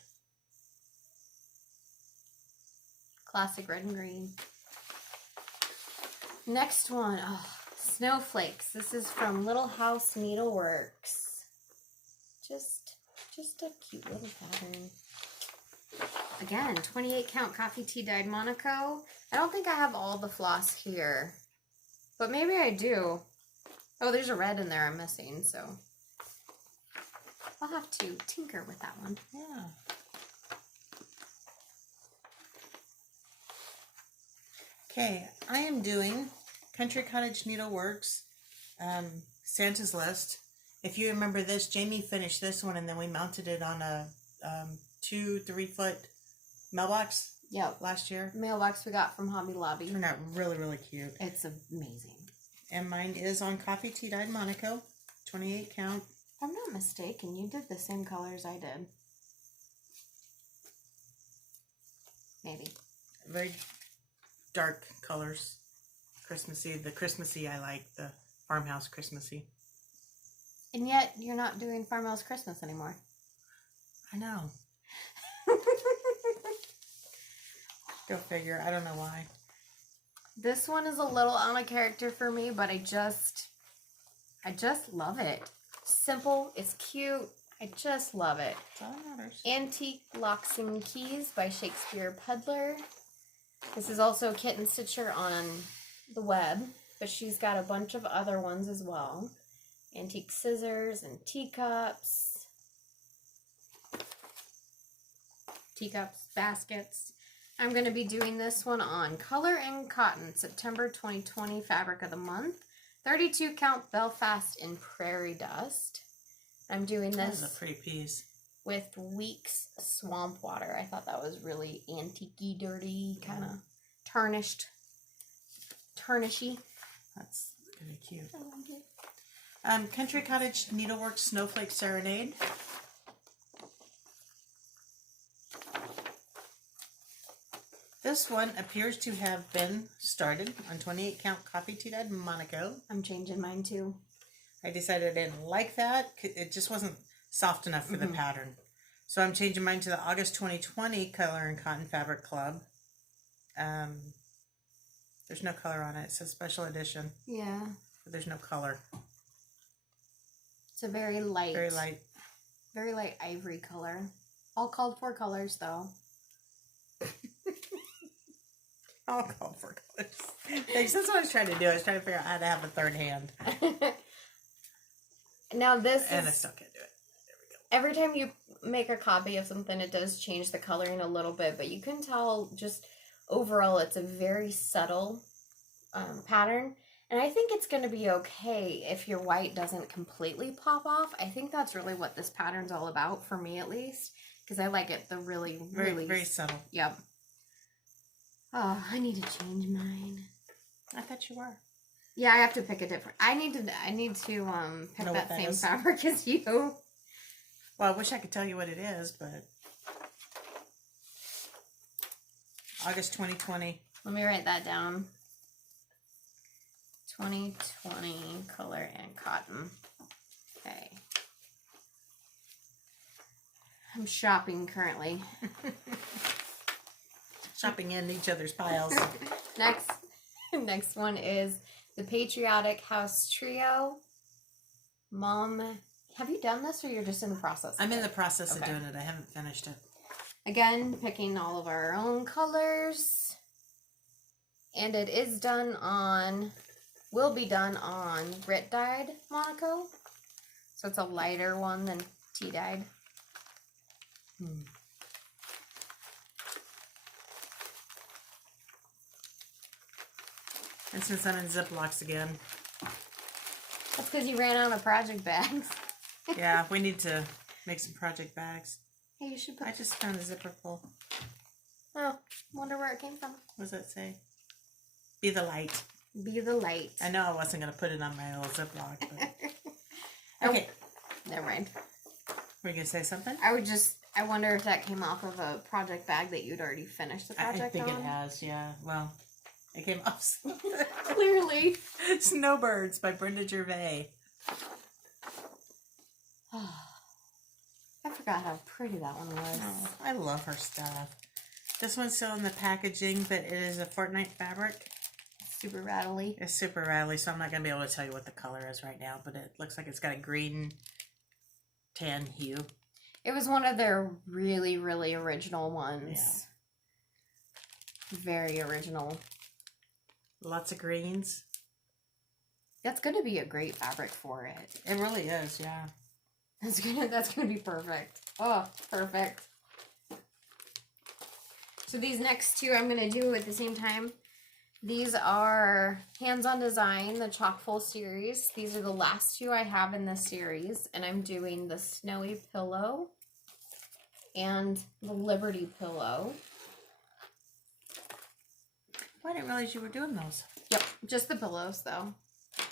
classic red and green. Next one, snowflakes. This is from Little House Needleworks. Just a cute little pattern. Again, 28 count coffee tea dyed Monaco. I don't think I have all the floss here, but maybe I do. Oh, there's a red in there I'm missing, so I'll have to tinker with that one. Yeah. Okay, I am doing Country Cottage Needleworks, Santa's List. If you remember this, Jamie finished this one and then we mounted it on a 2-3 foot mailbox Yep. last year. Mailbox we got from Hobby Lobby. Turned out really, really cute. It's amazing. And mine is on coffee tea-dyed Monaco, 28 count. If I'm not mistaken, you did the same colors I did. Maybe. Very dark colors. Christmassy. The Christmassy I like. The farmhouse Christmassy. And yet, you're not doing Farmhouse Christmas anymore. I know. Go figure. I don't know why. This one is a little on a character for me, but I just love it. Simple. It's cute. I just love it. That's all that matters. Antique Locks and Keys by Shakespeare Peddler. This is also Kitten Stitcher on the web, but she's got a bunch of other ones as well. Antique scissors and teacups. Teacups, baskets. I'm going to be doing this one on Color and Cotton, September 2020 Fabric of the Month. 32 count Belfast in Prairie Dust. I'm doing this That's a pretty piece. with Weeks Swamp Water. I thought that was really antique-y, dirty, kind of tarnishy. That's really cute. I like it. Country Cottage Needleworks Snowflake Serenade. This one appears to have been started on 28 count coffee tea-dyed Monaco. I'm changing mine too. I decided I didn't like that. It just wasn't soft enough for the pattern. So I'm changing mine to the August 2020 Color and Cotton Fabric Club. There's no color on it. It says special edition. Yeah. But there's no color. It's a very light. Very light. Very light ivory color. All called for colors though. All called for colors. Thanks. That's what I was trying to do. I was trying to figure out how to have a third hand. Now this And I is, still can't do it. There we go. every time you make a copy of something, it does change the coloring a little bit, but you can tell just overall it's a very subtle pattern. And I think it's going to be okay if your white doesn't completely pop off. I think that's really what this pattern's all about, for me at least. Because I like it, the really, really... Very subtle. Yep. Oh, I need to change mine. I thought you were. Yeah, I have to pick a different... I need to pick Know what that that same is. fabric as you. Well, I wish I could tell you what it is, but... August 2020. Let me write that down. 2020 Color and Cotton. Okay. I'm shopping currently. Shopping in each other's piles. Next one is the Patriotic House Trio. Mom, have you done this or you're just in the process? I'm in the process of Okay. doing it. I haven't finished it. Again, picking all of our own colors. And it is done on, will be done on grit dyed Monaco. So it's a lighter one than tea dyed. And since I'm in Ziplocs again, That's because you ran out of project bags. yeah, we need to make some project bags. Hey, you should put... I just found a zipper full. Oh, wonder where it came from. What does that say? Be the light. Be the light. I know I wasn't going to put it on my little Ziploc, but... Okay. Never mind. Were you going to say something? I wonder if that came off of a project bag that you'd already finished the project I think on. it has, yeah. Well, it came off. Clearly. Snowbirds by Brenda Gervais. I forgot how pretty that one was. Oh, I love her stuff. This one's still in the packaging, but it is a Fortnite fabric. Super rattly. It's super rattly, so I'm not going to be able to tell you what the color is right now, but it looks like it's got a green tan hue. It was one of their really, really original ones. Yeah. Very original. Lots of greens. That's going to be a great fabric for it. It really is, yeah. That's gonna be perfect. Oh, perfect. So these next two I'm gonna do at the same time. These are Hands-On Design, the Chock Full series. These are the last two I have in this series, and I'm doing the Snowy Pillow and the Liberty Pillow. I didn't realize you were doing those. Yep, just the pillows though.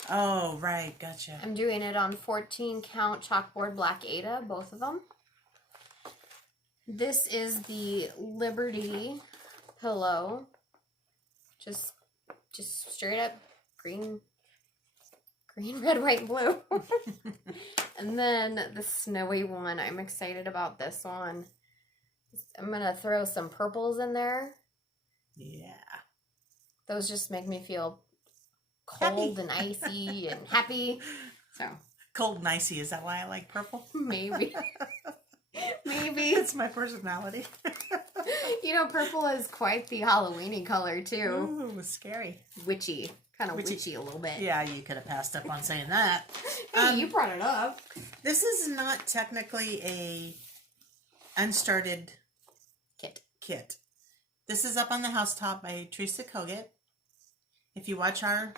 Oh, right, gotcha. I'm doing it on 14 count chalkboard black Ada, both of them. This is the Liberty Pillow. Just straight up green, red, white, and blue. And then the snowy one, I'm excited about this one. I'm going to throw some purples in there. Yeah. Those just make me feel cold and icy and happy. So Cold and icy, is that why I like purple? maybe. Maybe. It's my personality. You know, purple is quite the Halloween-y color, too. Ooh, it was scary. Witchy. Kind of witchy a little bit. Yeah, you could have passed up on saying that. Hey, you brought it up. This is not technically a unstarted kit. This is up on the housetop by Teresa Kogut. If you watch our...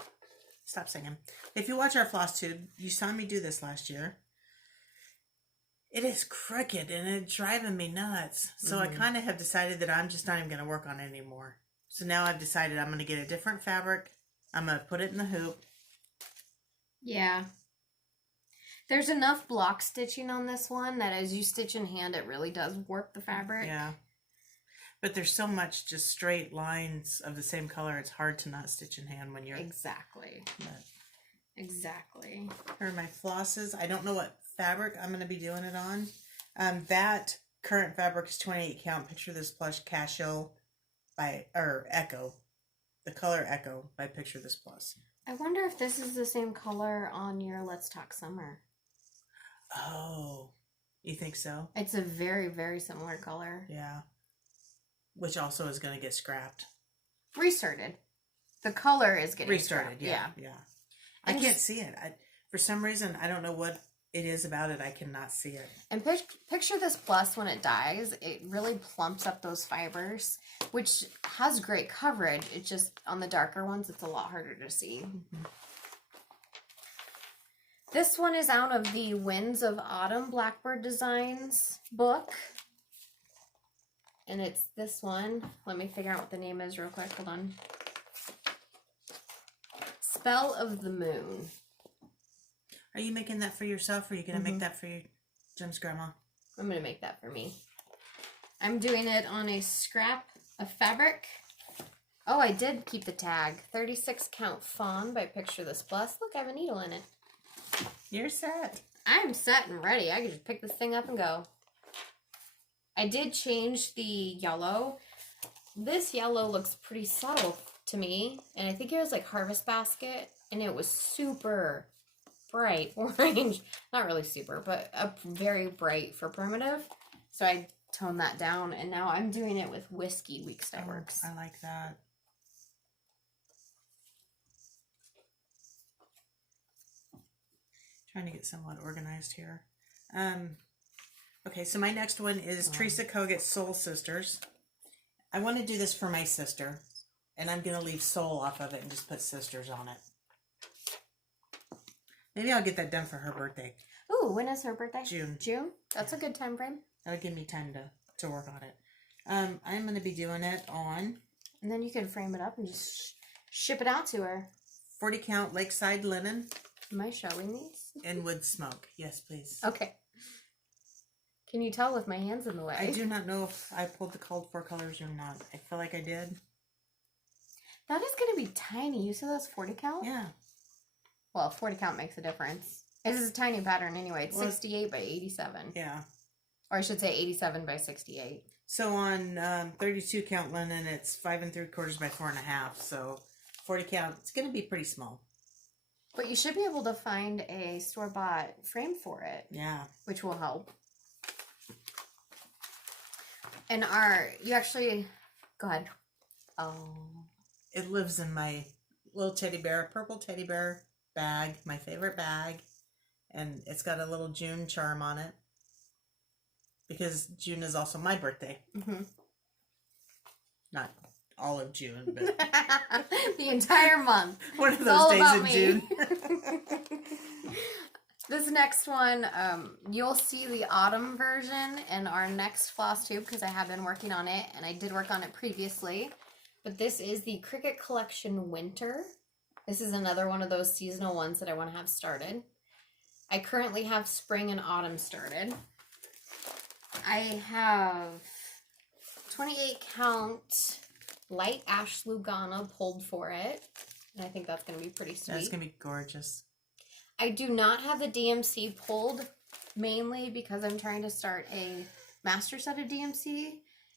Stop singing. If you watch our Flosstube, you saw me do this last year. It is crooked and it's driving me nuts. So I kind of have decided that I'm just not even going to work on it anymore. So now I've decided I'm going to get a different fabric. I'm going to put it in the hoop. Yeah. There's enough block stitching on this one that as you stitch in hand, it really does warp the fabric. Yeah. But there's so much just straight lines of the same color. It's hard to not stitch in hand when you're... Exactly. But Exactly. here are my flosses. I don't know what fabric I'm going to be doing it on. That current fabric is 28 count. Picture This Plush Casio Echo. The color Echo by Picture This Plus. I wonder if this is the same color on your Let's Talk Summer. Oh, you think so? It's a very, very similar color. Yeah. Which also is going to get scrapped. Restarted. The color is getting Restarted, scrapped. yeah. I can't see it. For some reason, I don't know what it is about it. I cannot see it. And Picture This Plus, when it dyes, it really plumps up those fibers, which has great coverage. It just, on the darker ones, it's a lot harder to see. Mm-hmm. This one is out of the Winds of Autumn Blackbird Designs book. And it's this one. Let me figure out what the name is real quick. Hold on. Spell of the Moon. Are you making that for yourself, or are you going to make that for your Jim's grandma? I'm going to make that for me. I'm doing it on a scrap of fabric. Oh, I did keep the tag. 36 count fawn by Picture This Plus. Look, I have a needle in it. You're set. I'm set and ready. I can just pick this thing up and go. I did change the yellow. This yellow looks pretty subtle to me, and I think it was like Harvest Basket, and it was super bright orange. Not really super, but very bright for primitive. So I toned that down, and now I'm doing it with Whiskey Weeks Dye Works. I like that. Trying to get somewhat organized here. Okay, so my next one is Teresa Kogut's Soul Sisters. I want to do this for my sister, and I'm going to leave Soul off of it and just put Sisters on it. Maybe I'll get that done for her birthday. Ooh, when is her birthday? June. June? That's a good time frame. That'll give me time to work on it. I'm going to be doing it on... And then you can frame it up and just ship it out to her. 40 count Lakeside Linen. Am I showing these? And Wood Smoke. Yes, please. Okay. Can you tell with my hands in the way? I do not know if I pulled the called for colors or not. I feel like I did. That is going to be tiny. You said that's 40 count? Yeah. Well, 40 count makes a difference. This is a tiny pattern anyway. It's Well, 68 by 87. Yeah. Or I should say 87 by 68. So on 32 count linen, it's 5 3/4 by 4.5. So 40 count, it's going to be pretty small. But you should be able to find a store-bought frame for it. Yeah. Which will help. And you actually, go ahead. Oh. It lives in my little teddy bear, purple teddy bear bag, my favorite bag. And it's got a little June charm on it. Because June is also my birthday. Mm-hmm. Not all of June, but the entire month. one of It's those all days about in me. June. This next one, you'll see the autumn version in our next Flosstube because I have been working on it, and I did work on it previously. But this is the Cricut Collection Winter. This is another one of those seasonal ones that I want to have started. I currently have spring and autumn started. I have 28 count light ash Lugana pulled for it, and I think that's going to be pretty sweet. That's going to be gorgeous. I do not have the DMC pulled, mainly because I'm trying to start a master set of DMC,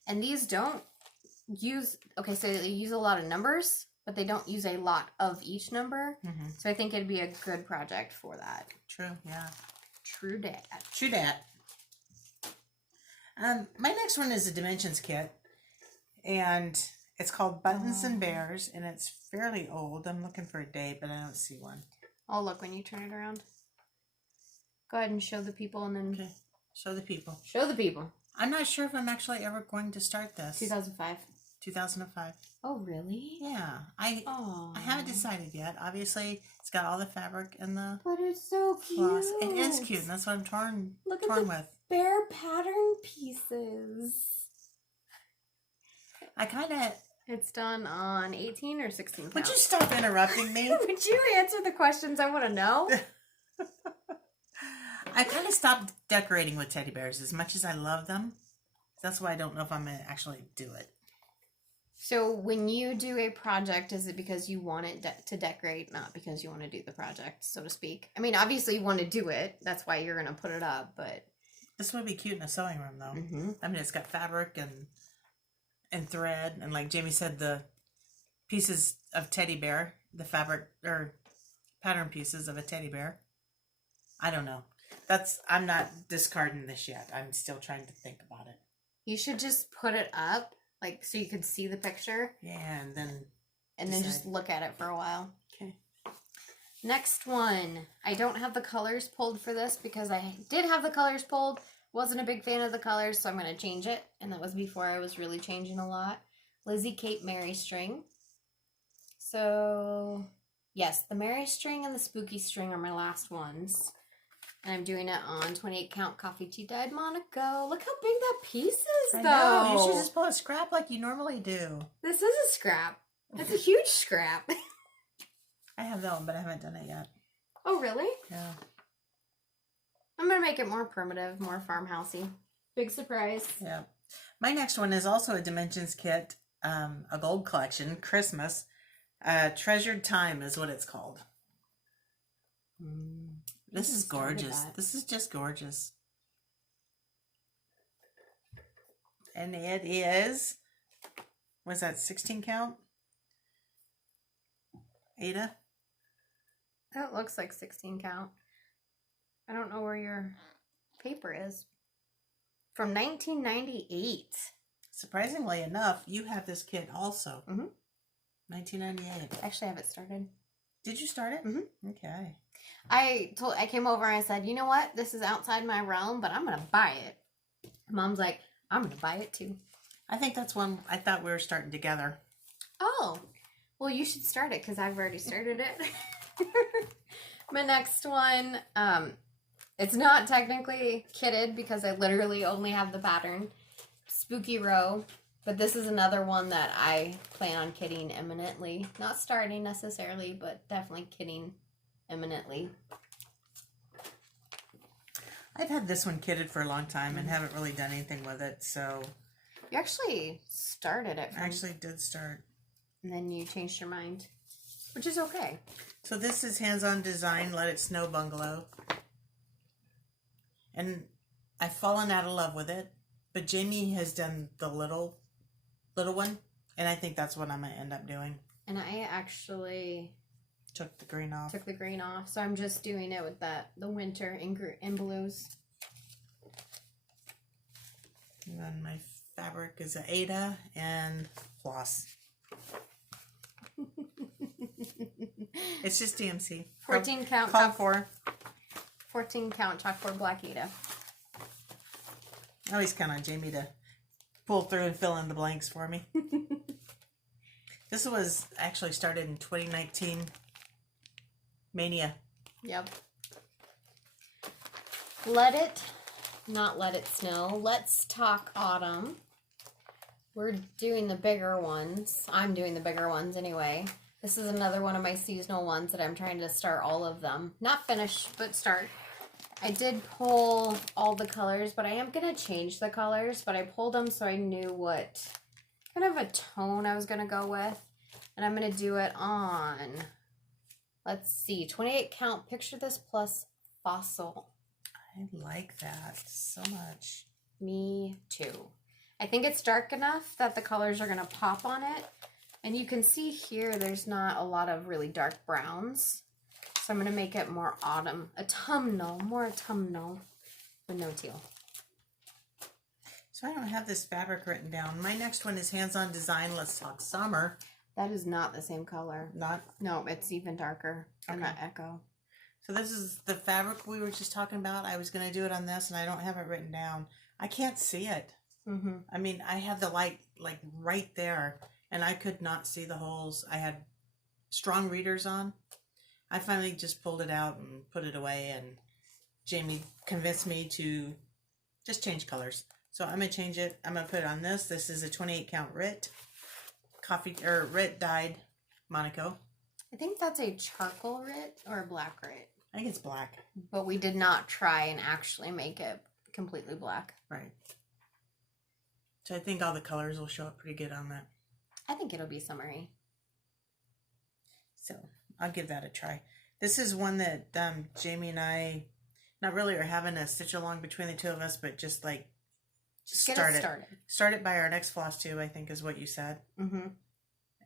and these don't use, okay, so they use a lot of numbers, but they don't use a lot of each number, so I think it'd be a good project for that. True, yeah. True dat. True dat. My next one is a dimensions kit, and it's called Buttons and Bears, and it's fairly old. I'm looking for a date, but I don't see one. Oh, look, when you turn it around. Go ahead and show the people, and then... Okay, show the people. Show the people. I'm not sure if I'm actually ever going to start this. 2005. 2005. Oh, really? Yeah. I haven't decided yet. Obviously, it's got all the fabric and the But it's so cute. floss. It is cute, and that's what I'm torn with. Bear pattern pieces. I kind of... It's done on 18 or 16 count. Would you stop interrupting me? Would you answer the questions I want to know? I kind of stopped decorating with teddy bears as much as I love them. That's why I don't know if I'm going to actually do it. So when you do a project, is it because you want it to decorate, not because you want to do the project, so to speak? I mean, obviously you want to do it. That's why you're going to put it up, but... This would be cute in a sewing room, though. I mean, it's got fabric and thread, and like Jamie said, the pieces of teddy bear, the fabric or pattern pieces of a teddy bear. I don't know. I'm not discarding this yet. I'm still trying to think about it. You should just put it up, like, so you can see the picture. Yeah, and then just look at it for a while. Okay. Next one. I don't have the colors pulled for this because I did have the colors pulled. Wasn't a big fan of the colors, so I'm going to change it. And that was before I was really changing a lot. Lizzie Kate Mary string. So, yes, the Mary string and the Spooky string are my last ones. And I'm doing it on 28 count coffee tea dyed Monaco. Look how big that piece is, though. I know. You should just pull a scrap like you normally do. This is a scrap. It's a huge scrap. I have that one, but I haven't done it yet. Oh, really? Yeah. I'm going to make it more primitive, more farmhousey. Big surprise. Yeah. My next one is also a Dimensions kit, a gold collection, Christmas. Treasured Time is what it's called. This is gorgeous. This is just gorgeous. And it is, was that 16 count? Ada? That looks like 16 count. I don't know where your paper is. From 1998. Surprisingly enough, you have this kit also. 1998. I actually have it started. Did you start it? Okay. I came over and I said, you know what? This is outside my realm, but I'm going to buy it. Mom's like, I'm going to buy it too. I think that's one I thought we were starting together. Oh, well, you should start it because I've already started it. My next one, it's not technically kitted because I literally only have the pattern. Spooky Row. But this is another one that I plan on kitting imminently. Not starting necessarily, but definitely kitting imminently. I've had this one kitted for a long time and haven't really done anything with it, so... You actually started it. I actually did start. And then you changed your mind, which is okay. So this is Hands-On Design, Let It Snow Bungalow. And I've fallen out of love with it, but Jamie has done the little one, and I think that's what I'm going to end up doing. And I actually took the green off. So I'm just doing it with the winter in blues. And then my fabric is a Ada and floss. It's just DMC. 14 count chalk 4. 14 count chalkboard black Ada. I always count on Jamie to pull through and fill in the blanks for me. This was actually started in 2019 Mania. Yep. Not let it snow. Let's talk autumn. We're doing the bigger ones. I'm doing the bigger ones anyway. This is another one of my seasonal ones that I'm trying to start all of them. Not finish, but start. I did pull all the colors, but I am going to change the colors. But I pulled them so I knew what kind of a tone I was going to go with. And I'm going to do it on, let's see, 28 count. Picture this plus fossil. I like that so much. Me too. I think it's dark enough that the colors are going to pop on it. And you can see here there's not a lot of really dark browns. So I'm going to make it more autumn, more autumnal, but no teal. So I don't have this fabric written down. My next one is Hands-On Design. Let's Talk Summer. That is not the same color. Not? No, it's even darker than that Echo. So this is the fabric we were just talking about. I was going to do it on this, and I don't have it written down. I can't see it. Mm-hmm. I mean, I have the light like right there, and I could not see the holes. I had strong readers on. I finally just pulled it out and put it away, and Jamie convinced me to just change colors. So I'm going to change it. I'm going to put it on this. This is a 28 count Rit Rit dyed Monaco. I think that's a charcoal Rit or a black Rit. I think it's black. But we did not try and actually make it completely black. Right. So I think all the colors will show up pretty good on that. I think it'll be summery. So I'll give that a try. This is one that Jamie and I not really are having a stitch along between the two of us, but just like Start it. Start it by our next Flosstube, I think is what you said. Mm-hmm.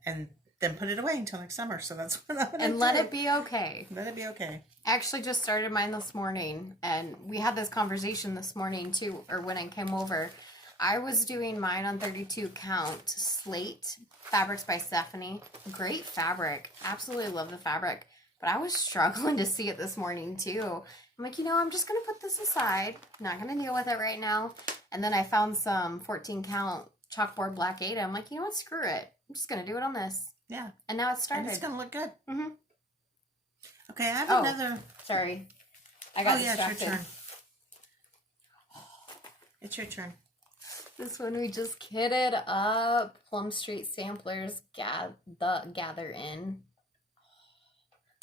And then put it away until next summer. So that's what I'm going to do. And let it be okay. Let it be okay. I actually just started mine this morning, and we had this conversation this morning too, or when I came over. I was doing mine on 32 count slate fabrics by Stephanie. Great fabric. Absolutely love the fabric. But I was struggling to see it this morning too. I'm like, I'm just going to put this aside. Not going to deal with it right now. And then I found some 14 count chalkboard black 8. I'm like, you know what? Screw it. I'm just going to do it on this. Yeah. And now it's started. And it's going to look good. Mm-hmm. Okay, I have another. Sorry. I got distracted. It's your turn. It's your turn. This one we just kitted up. Plum Street Samplers Gather In.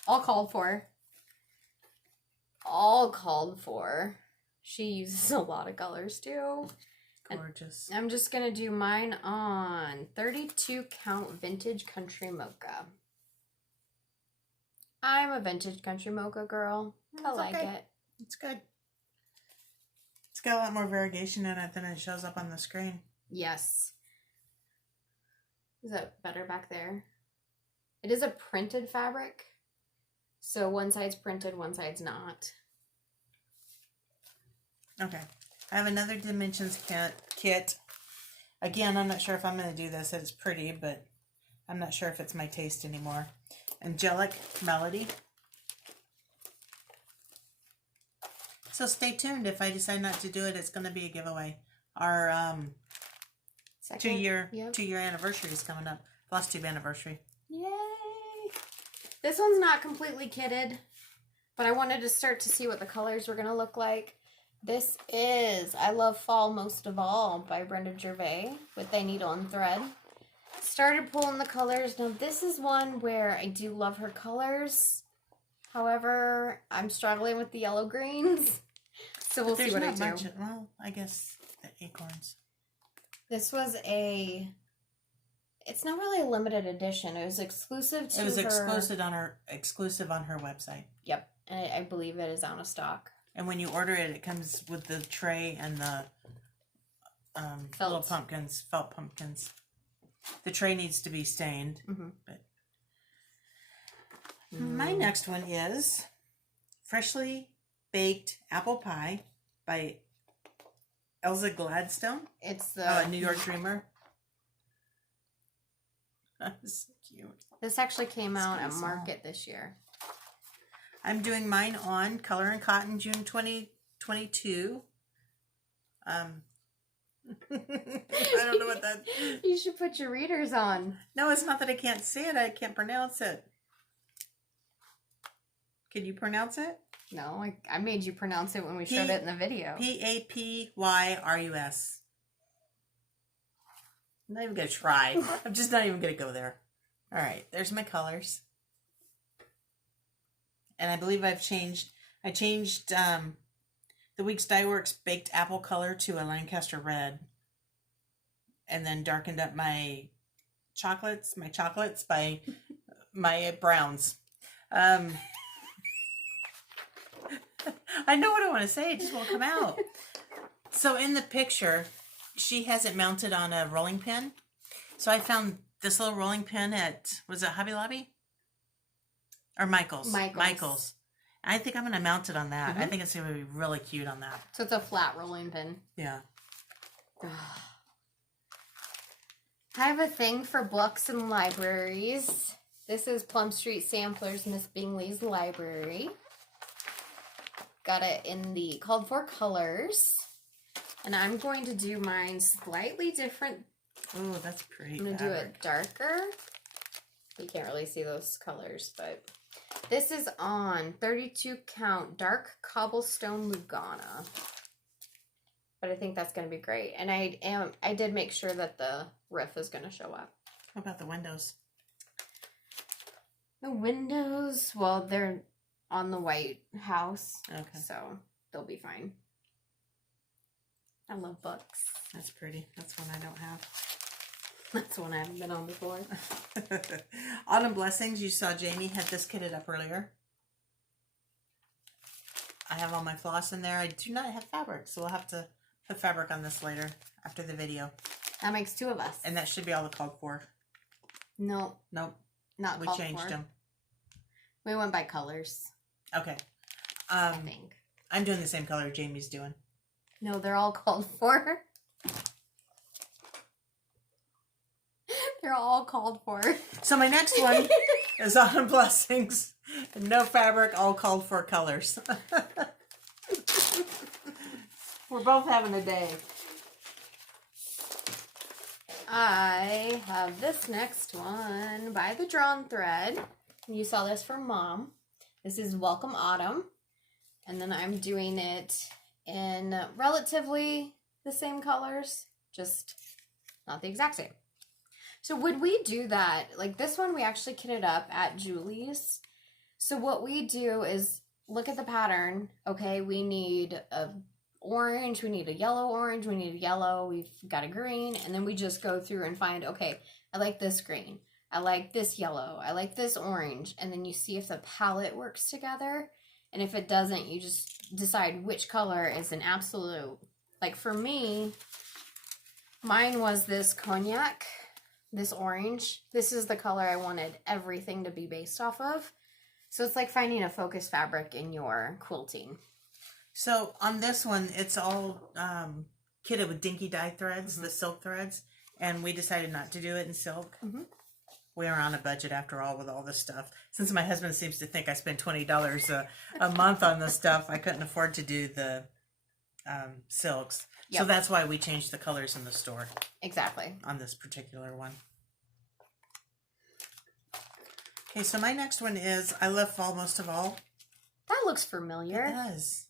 All called for. All called for. She uses a lot of colors too. Gorgeous. And I'm just going to do mine on 32 count Vintage Country Mocha. I'm a Vintage Country Mocha girl. I like it. It's good. It's got a lot more variegation in it than it shows up on the screen. Yes. Is that better back there? It is a printed fabric. So one side's printed, one side's not. Okay. I have another Dimensions kit. Again, I'm not sure if I'm going to do this. It's pretty, but I'm not sure if it's my taste anymore. Angelic Melody. So stay tuned. If I decide not to do it, it's going to be a giveaway. Our two-year anniversary is coming up. Flosstube anniversary. Yay! This one's not completely kitted, but I wanted to start to see what the colors were going to look like. This is I Love Fall Most of All by Brenda Gervais with Thy Needle and Thread. Started pulling the colors. Now this is one where I do love her colors. However, I'm struggling with the yellow greens. So we'll see what I do. Well, I guess the acorns. This was it's not really a limited edition. It was exclusive to her. It was exclusive on her website. Yep. And I believe it is out of stock. And when you order it, it comes with the tray and the little pumpkins, felt pumpkins. The tray needs to be stained. Mm-hmm. But my next one is Freshly Baked Apple Pie by Elsa Gladstone. It's the New York Dreamer. That's so cute. This actually came out at Market this year. I'm doing mine on Color and Cotton June 2022. I don't know what that... You should put your readers on. No, it's not that I can't see it. I can't pronounce it. Can you pronounce it? No, I made you pronounce it when we showed it in the video. Papyrus. I'm not even going to try. I'm just not even going to go there. All right, there's my colors. And I believe I changed the Weeks Dye Works Baked Apple color to a Lancaster red. And then darkened up my chocolates by my browns. I know what I want to say, it just won't come out. So in the picture, she has it mounted on a rolling pin. So I found this little rolling pin at, was it Hobby Lobby? Or Michael's? Michael's. I think I'm going to mount it on that. I think it's going to be really cute on that. So it's a flat rolling pin. Yeah. I have a thing for books and libraries. This is Plum Street Samplers, Miss Bingley's library. Got it in the called for colors. And I'm going to do mine slightly different. Oh, that's pretty. I'm going to do it darker. You can't really see those colors, but this is on 32 count dark cobblestone Lugana. But I think that's going to be great. And I did make sure that the riff is going to show up. What about the windows? The windows, well, they're on the white house. Okay. So they'll be fine. I love books. That's pretty. That's one I don't have. That's one I haven't been on before. Autumn Blessings. You saw Jamie had this kitted up earlier. I have all my floss in there. I do not have fabric, so we'll have to put fabric on this later after the video. That makes two of us. And that should be all the called for. No. Nope. Not we called changed for. them. We went by colors. Okay. I think. I'm doing the same color Jamie's doing. No, they're all called for. They're all called for. So my next one is Autumn Blessings. No fabric, all called for colors. We're both having a day. I have this next one by the Drawn Thread. You saw this from Mom. This is Welcome Autumn. And then I'm doing it in relatively the same colors, just not the exact same. So would we do that? Like this one we actually kitted up at Julie's. So what we do is look at the pattern. Okay, we need a orange, we need a yellow orange, we need a yellow, we've got a green, and then we just go through and find, okay, I like this green, I like this yellow, I like this orange, and then you see if the palette works together, and if it doesn't, you just decide which color is an absolute. Like for me, mine was this cognac, this orange. This is the color I wanted everything to be based off of. So it's like finding a focus fabric in your quilting. So on this one, it's all kitted with dinky dye threads, the silk threads, and we decided not to do it in silk. We are on a budget after all with all this stuff. Since my husband seems to think I spend $20 a month on this stuff, I couldn't afford to do the silks. Yep. So that's why we changed the colors in the store. Exactly. On this particular one. Okay, so my next one is I Love Fall Most of All. That looks familiar. It does.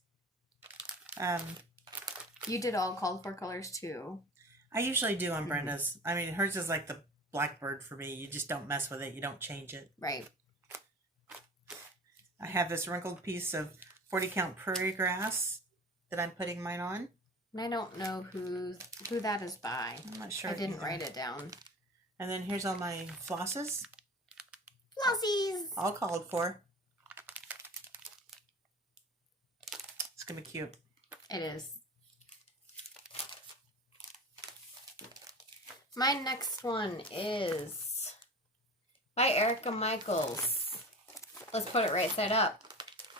You did all called for colors too. I usually do on Brenda's. I mean, hers is like the Blackbird for me. You just don't mess with it. You don't change it. Right. I have this wrinkled piece of 40 count prairie grass that I'm putting mine on. And I don't know who that is by. I'm not sure. I didn't either. write it down. And then here's all my flosses. Flossies! All called for. It's going to be cute. It is. My next one is by Erica Michaels. Let's put it right side up.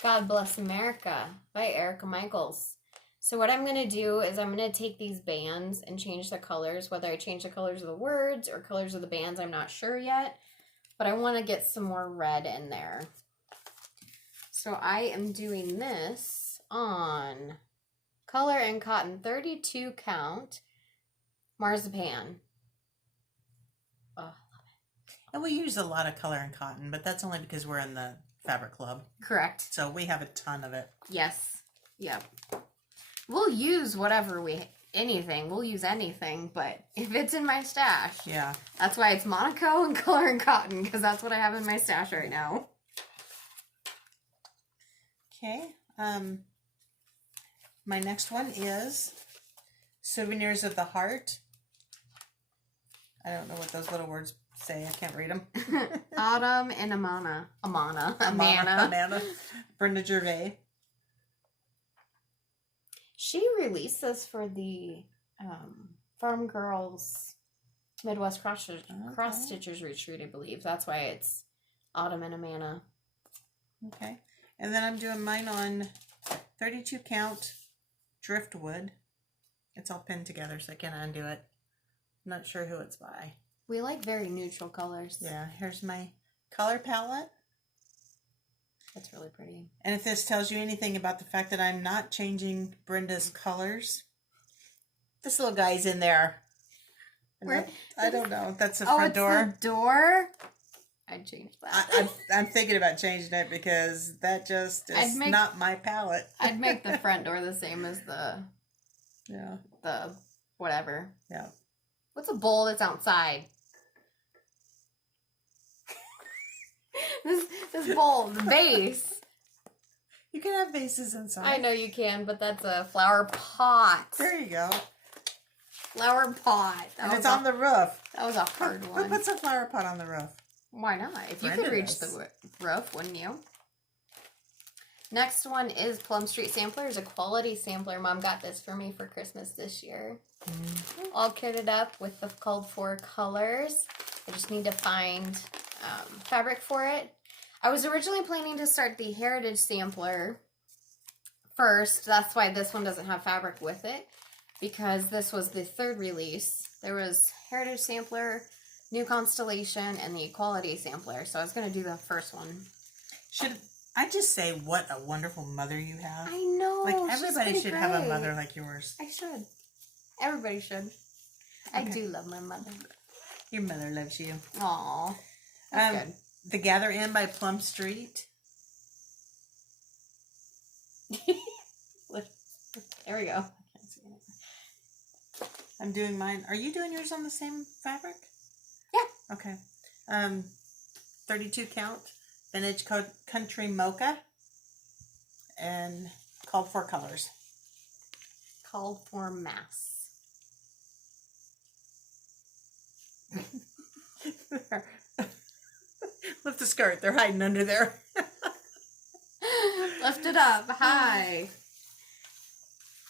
God Bless America by Erica Michaels. So what I'm going to do is I'm going to take these bands and change the colors. Whether I change the colors of the words or colors of the bands, I'm not sure yet. But I want to get some more red in there. So I am doing this on Color and Cotton 32 count marzipan. Oh, And we use a lot of color in cotton, but that's only because we're in the fabric club. correct. So we have a ton of it. Yes. Yep. We'll use anything. We'll use anything, but if it's in my stash, Yeah. that's why it's Monaco and color and cotton, because that's what I have in my stash right now. Okay. My next one is Souvenirs of the Heart. I don't know what those little words say. I can't read them. Autumn and Amana. Amana. Brenda Gervais. She released this for the Farm Girls Midwest Cross Stitchers Retreat, I believe. That's why it's Autumn and Amana. Okay. And then I'm doing mine on 32 count driftwood. It's all pinned together, so I can't undo it. I'm not sure who it's by. We like very neutral colors. Yeah, here's my color palette. That's really pretty. And if this tells you anything about the fact that I'm not changing Brenda's colors, this little guy's in there. Where? I don't know. That's the front door. The door? I'd change that. I'm thinking about changing it because that just is not my palette. I'd make the front door the same as the whatever. Yeah. What's a bowl that's outside? this bowl, the vase. You can have vases inside. I know you can, but that's a flower pot. There you go. Flower pot. And it's on the roof. That was a hard one. Who puts a flower pot on the roof? Why not? If you could reach the roof, wouldn't you? Next one is Plum Street Samplers, a quality sampler. Mom got this for me for Christmas this year. Mm-hmm. All kitted up with the called for colors. I just need to find fabric for it. I was originally planning to start the Heritage Sampler first. That's why this one doesn't have fabric with it, because this was the third release. There was Heritage Sampler, New Constellation, and the Equality Sampler. So I was going to do the first one. Should I just say what a wonderful mother you have? I know. Like, everybody should have a mother like yours. I should. Everybody should. Okay. I do love my mother. Your mother loves you. Aw. That's good. The Gather In by Plum Street. There we go. I'm doing mine. Are you doing yours on the same fabric? Yeah. Okay. 32 count vintage country mocha and called for colors. Called for mass. Lift the skirt. They're hiding under there. Lift it up. Hi.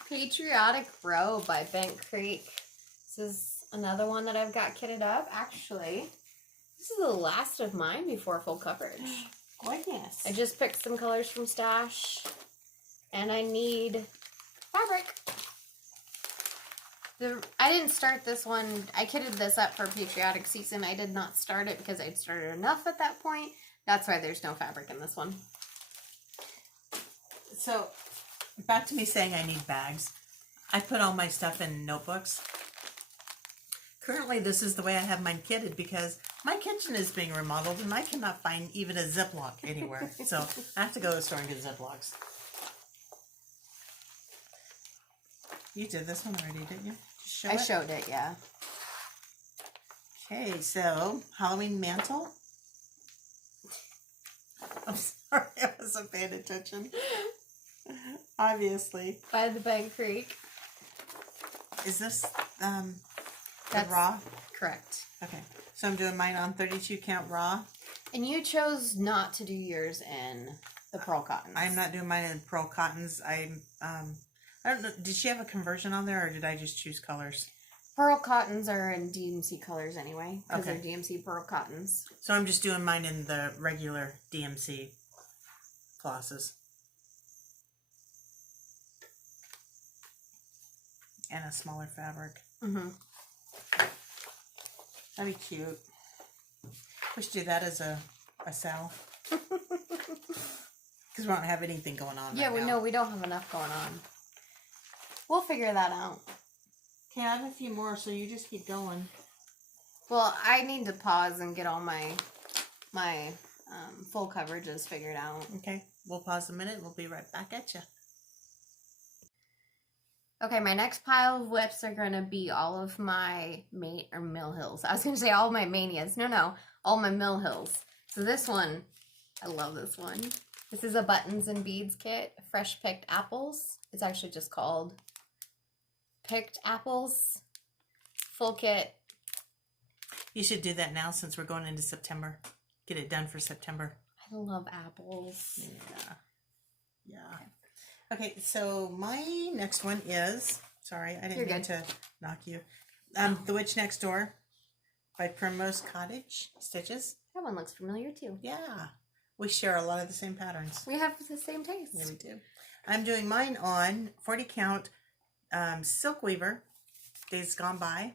Patriotic Row by Bent Creek. This is another one that I've got kitted up. Actually, this is the last of mine before full coverage. Goodness. I just picked some colors from Stash, and I need fabric. I didn't start this one. I kitted this up for Patriotic Season. I did not start it because I'd started enough at that point. That's why there's no fabric in this one. So, back to me saying I need bags. I put all my stuff in notebooks. Currently, this is the way I have mine kitted because my kitchen is being remodeled and I cannot find even a Ziploc anywhere. So, I have to go to the store and get Ziplocs. You did this one already, didn't you? I showed it, yeah. Okay, so Halloween mantle. I'm sorry, I wasn't paying attention. Obviously. By the Bent Creek. Is this the raw? Correct. Okay, so I'm doing mine on 32 count raw. And you chose not to do yours in the pearl cottons. I'm not doing mine in pearl cottons. I don't know. Did she have a conversion on there, or did I just choose colors? Pearl cottons are in DMC colors anyway, because okay. they're DMC pearl cottons. So I'm just doing mine in the regular DMC glosses. And a smaller fabric. Mm-hmm. That'd be cute. We should do that as a sale. Because we don't have anything going on yeah, right now. No, we don't have enough going on. We'll figure that out. Okay, I have a few more, so you just keep going. Well, I need to pause and get all my full coverages figured out. Okay, we'll pause a minute. We'll be right back at you. Okay, my next pile of whips are gonna be all of my mill hills. I was gonna say all my manias. No, all my mill hills. So this one, I love this one. This is a buttons and beads kit, fresh picked apples. It's actually just called picked apples, full kit. You should do that now since we're going into September. Get it done for September. I love apples. Yeah. Okay, so my next one is, sorry, I didn't mean to knock you. The Witch Next Door by Primrose Cottage Stitches. That one looks familiar too. Yeah. We share a lot of the same patterns. We have the same taste. Yeah, we do. I'm doing mine on 40 count Silk Weaver, Days Gone By.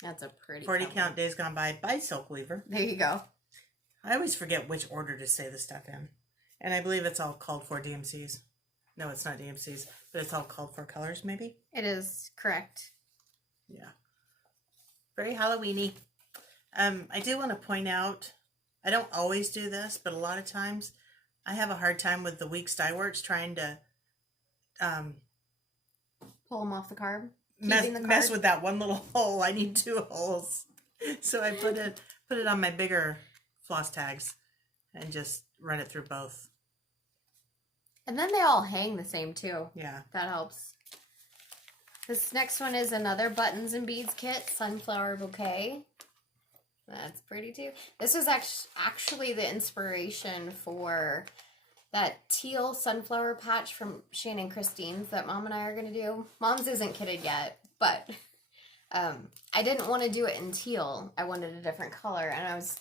That's a pretty 40 count Days Gone by Silk Weaver. There you go. I always forget which order to say the stuff in. And I believe it's all called for DMCs. No, it's not DMCs, but it's all called for colors, maybe? It is correct. Yeah. Very Halloween-y. I do want to point out, I don't always do this, but a lot of times I have a hard time with the Weeks Dye Works trying to Pull them off the card. mess with that one little hole. I need 2 holes. So I put it on my bigger floss tags and just run it through both. And then they all hang the same too. Yeah. That helps. This next one is another buttons and beads kit, Sunflower Bouquet. That's pretty too. This was actually the inspiration for that teal sunflower patch from Shane and Christine's that Mom and I are going to do. Mom's isn't kitted yet, but I didn't want to do it in teal. I wanted a different color, and I was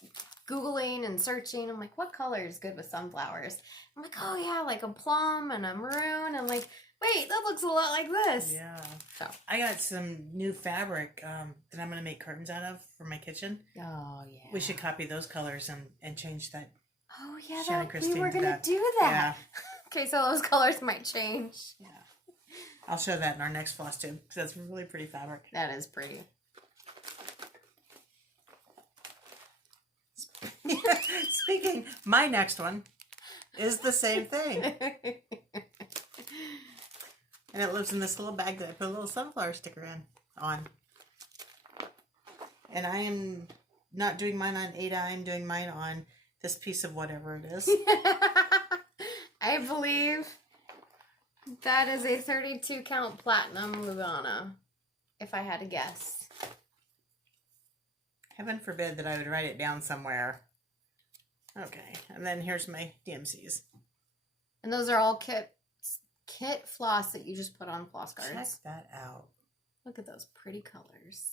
Googling and searching. I'm like, what color is good with sunflowers? I'm like, oh yeah, like a plum and a maroon. I'm like, wait, that looks a lot like this. Yeah. So I got some new fabric that I'm going to make curtains out of for my kitchen. oh yeah, We should copy those colors and change that. oh yeah, Shannon we Christine were did gonna that. do that. Okay, so those colors might change. Yeah. I'll show that in our next floss tube because that's really pretty fabric. That is pretty. Speaking, my next one is the same thing. And it lives in this little bag that I put a little sunflower sticker on. And I am not doing mine on Ada. I'm doing mine on this piece of whatever it is. I believe that is a 32 count platinum Lugana, if I had to guess. Heaven forbid that I would write it down somewhere. Okay, and then here's my DMCs. And those are all kit floss that you just put on floss cards. Check that out. Look at those pretty colors.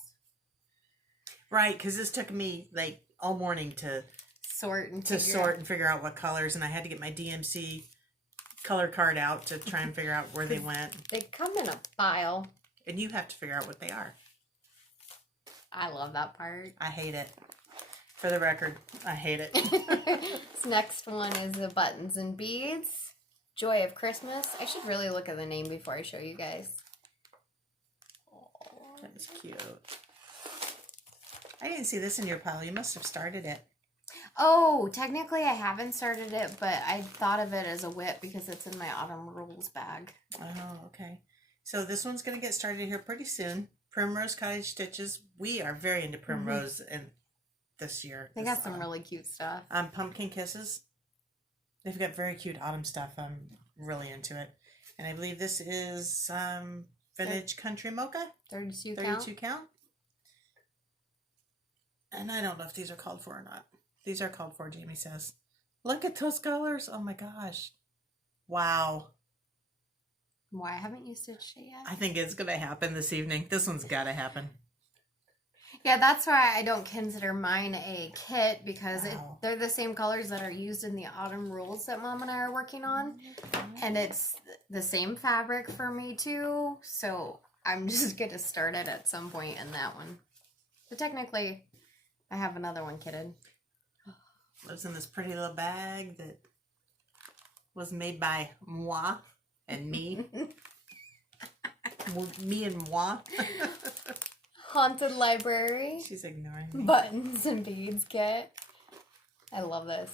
Right, because this took me like all morning to Sort and figure out what colors, and I had to get my DMC color card out to try and figure out where they went. They come in a file. And you have to figure out what they are. I love that part. I hate it. For the record, I hate it. This next one is the buttons and beads. Joy of Christmas. I should really look at the name before I show you guys. That's cute. I didn't see this in your pile. You must have started it. Oh, technically I haven't started it, but I thought of it as a whip because it's in my autumn rules bag. Oh, okay. So this one's going to get started here pretty soon. Primrose Cottage Stitches. We are very into Primrose and this year. They got some really cute stuff. Pumpkin Kisses. They've got very cute autumn stuff. I'm really into it. And I believe this is Vintage Country Mocha. 32 count. And I don't know if these are called for or not. These are called for, Jamie says. Look at those colors. Oh my gosh. Wow. Why haven't you stitched it yet? I think it's going to happen this evening. This one's got to happen. Yeah, that's why I don't consider mine a kit because Wow. they're the same colors that are used in the autumn rules that Mom and I are working on. And it's the same fabric for me too. So I'm just going to start it at some point in that one. But technically, I have another one kitted. Lives in this pretty little bag that was made by moi and me. Me and moi. Haunted Library. She's ignoring me. Buttons and beads kit. I love this.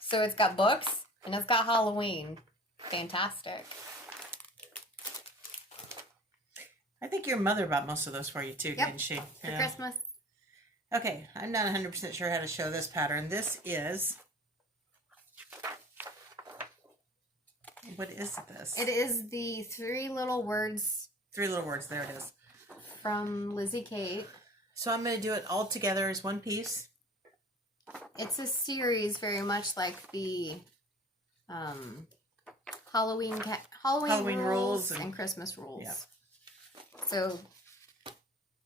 So it's got books and it's got Halloween. Fantastic. I think your mother bought most of those for you too, didn't she? For Christmas. Okay, I'm not 100% sure how to show this pattern. This is... What is this? It is the Three Little Words. Three Little Words, there it is. From Lizzie Kate. So I'm going to do it all together as one piece. It's a series very much like the Halloween rules and Christmas rules. Yeah. So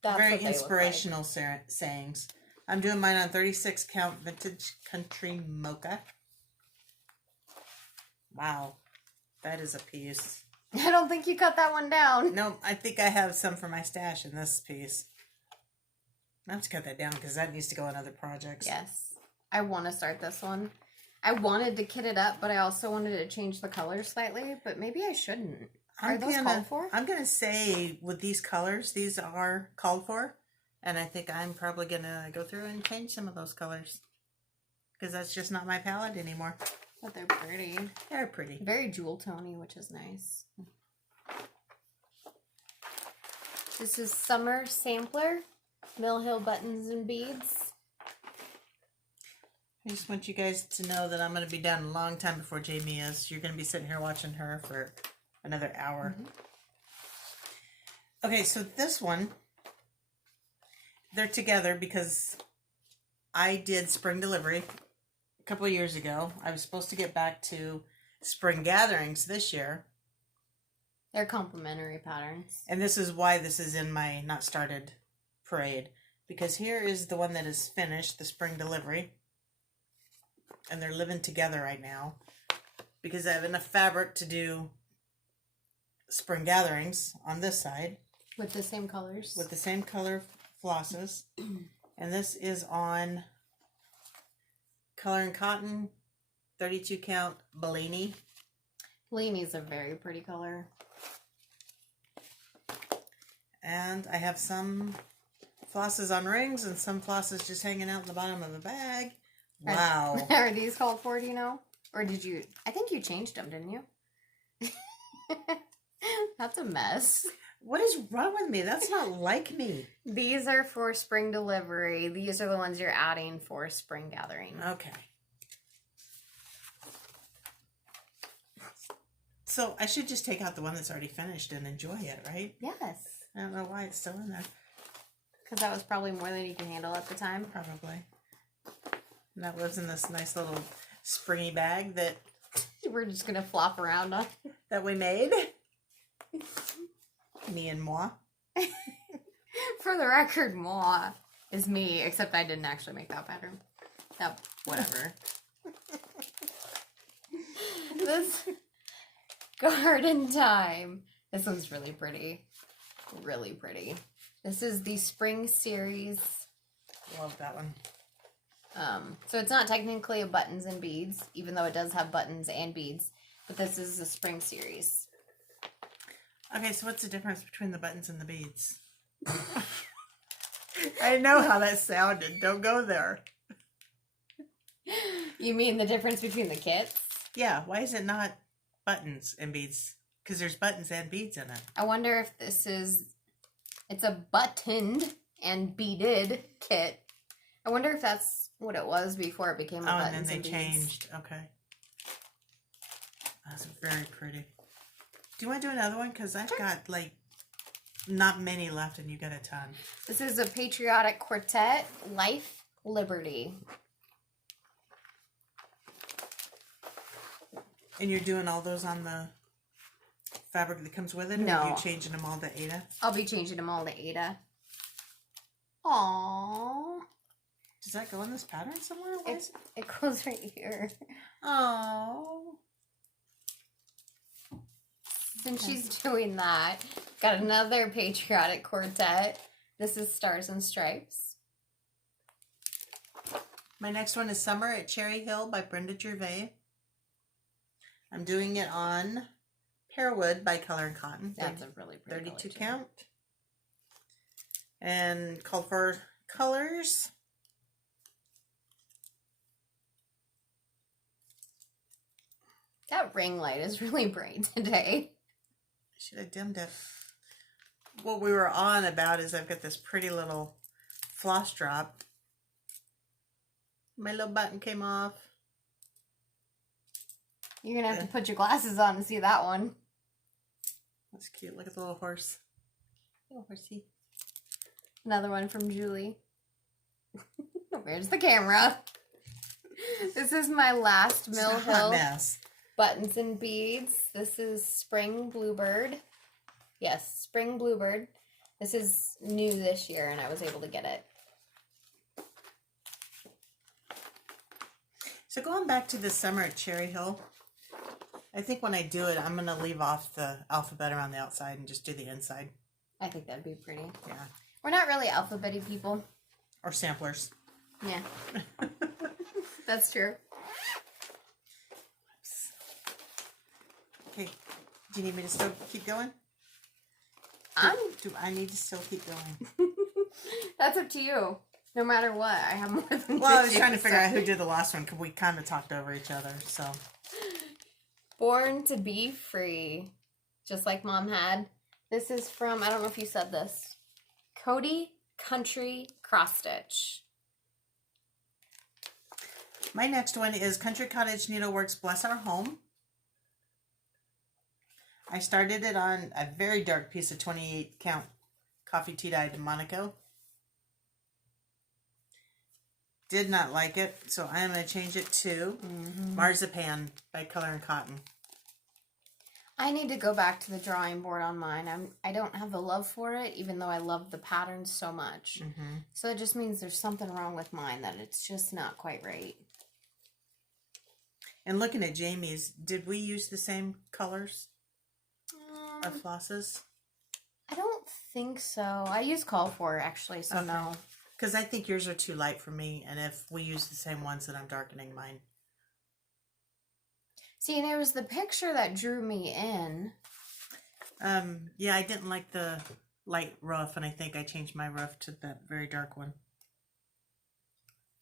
that's very what they inspirational sayings. I'm doing mine on 36 count vintage country mocha. Wow, that is a piece. I don't think you cut that one down. No, I think I have some for my stash in this piece. I have to cut that down because that needs to go on other projects. Yes, I want to start this one. I wanted to kit it up, but I also wanted to change the color slightly, but maybe I shouldn't. Are those called for? I'm going to say with these colors, these are called for. And I think I'm probably going to go through and change some of those colors. Because that's just not my palette anymore. But they're pretty. They're pretty. Very jewel tony, which is nice. This is Summer Sampler. Mill Hill Buttons and Beads. I just want you guys to know that I'm going to be done a long time before Jamie is. You're going to be sitting here watching her for another hour. Mm-hmm. Okay, so this one, they're together because I did spring delivery a couple of years ago. I was supposed to get back to spring gatherings this year. They're complementary patterns. And this is why this is in my not started parade. Because here is the one that is finished, the spring delivery. And they're living together right now. Because I have enough fabric to do spring gatherings on this side. With the same colors. With the same color flosses. And this is on Color and Cotton, 32 count Bellini. Bellini's a very pretty color. And I have some flosses on rings and some flosses just hanging out in the bottom of the bag. Wow. Are these called for, do you know? Or did you... I think you changed them, didn't you? That's a mess. What is wrong with me? That's not like me. These are for spring delivery. These are the ones you're adding for spring gathering. Okay. So I should just take out the one that's already finished and enjoy it, right? Yes. I don't know why it's still in there. Because that was probably more than you can handle at the time. Probably. And that lives in this nice little springy bag that... We're just going to flop around on. That we made. Me and moi. For the record, moi is me, except I didn't actually make that pattern. That, whatever. This Garden Time. This one's really pretty. Really pretty. This is the spring series. Love that one. So it's not technically a buttons and beads, even though it does have buttons and beads, but this is the spring series. Okay, so what's the difference between the buttons and the beads? I know how that sounded. Don't go there. You mean the difference between the kits? Yeah, why is it not buttons and beads? Because there's buttons and beads in it. I wonder if this is... It's a buttoned and beaded kit. I wonder if that's what it was before it became a buttons and beads. And then they changed. Okay. That's very pretty. Do you want to do another one? Because I've got, like, not many left and you got a ton. This is a Patriotic Quartet, Life, Liberty. And you're doing all those on the fabric that comes with it? No. Or are you changing them all to Ada? I'll be changing them all to Ada. Aww. Does that go in this pattern somewhere? It goes right here. Oh. Since she's doing that, got another Patriotic Quartet. This is Stars and Stripes. My next one is Summer at Cherry Hill by Brenda Gervais. I'm doing it on Pearwood by Color and Cotton. That's a really pretty 32 color, count. And called for colors. That ring light is really bright today. I should have dimmed it. What we were on about is I've got this pretty little floss drop. My little button came off. You're gonna have to put your glasses on to see that one. That's cute. Look at the little horse. Little horsey. Another one from Julie. Where's the camera? This is my last Mill It's a hot Hill mess. buttons and beads. This is Spring Bluebird. Yes, Spring Bluebird. This is new this year and I was able to get it. So going back to the summer at Cherry Hill, I think when I do it, I'm going to leave off the alphabet around the outside and just do the inside. I think that'd be pretty. Yeah. We're not really alphabet-y people. Or samplers. Yeah. That's true. Okay. Do you need me to still keep going? Do I need to still keep going? That's up to you. No matter what, I have more than Well, I was 50, trying to figure so. out who did the last one because we kind of talked over each other. So Born to be free, just like Mom had. This is from, I don't know if you said this, Cody Country Cross Stitch. my next one is Country Cottage Needleworks Bless Our Home. I started it on a very dark piece of 28 count coffee tea dyed Monaco. Did not like it, so I'm going to change it to Marzipan by Color and Cotton. I need to go back to the drawing board on mine. I don't have the love for it, even though I love the pattern so much. So it just means there's something wrong with mine, that it's just not quite right. And looking at Jamie's, did we use the same colors of flosses? I don't think so. I use Call For actually, so Okay. no. Because I think yours are too light for me, and if we use the same ones, then I'm darkening mine. See, and it was the picture that drew me in. Yeah, I didn't like the light roof, and I think I changed my roof to that very dark one.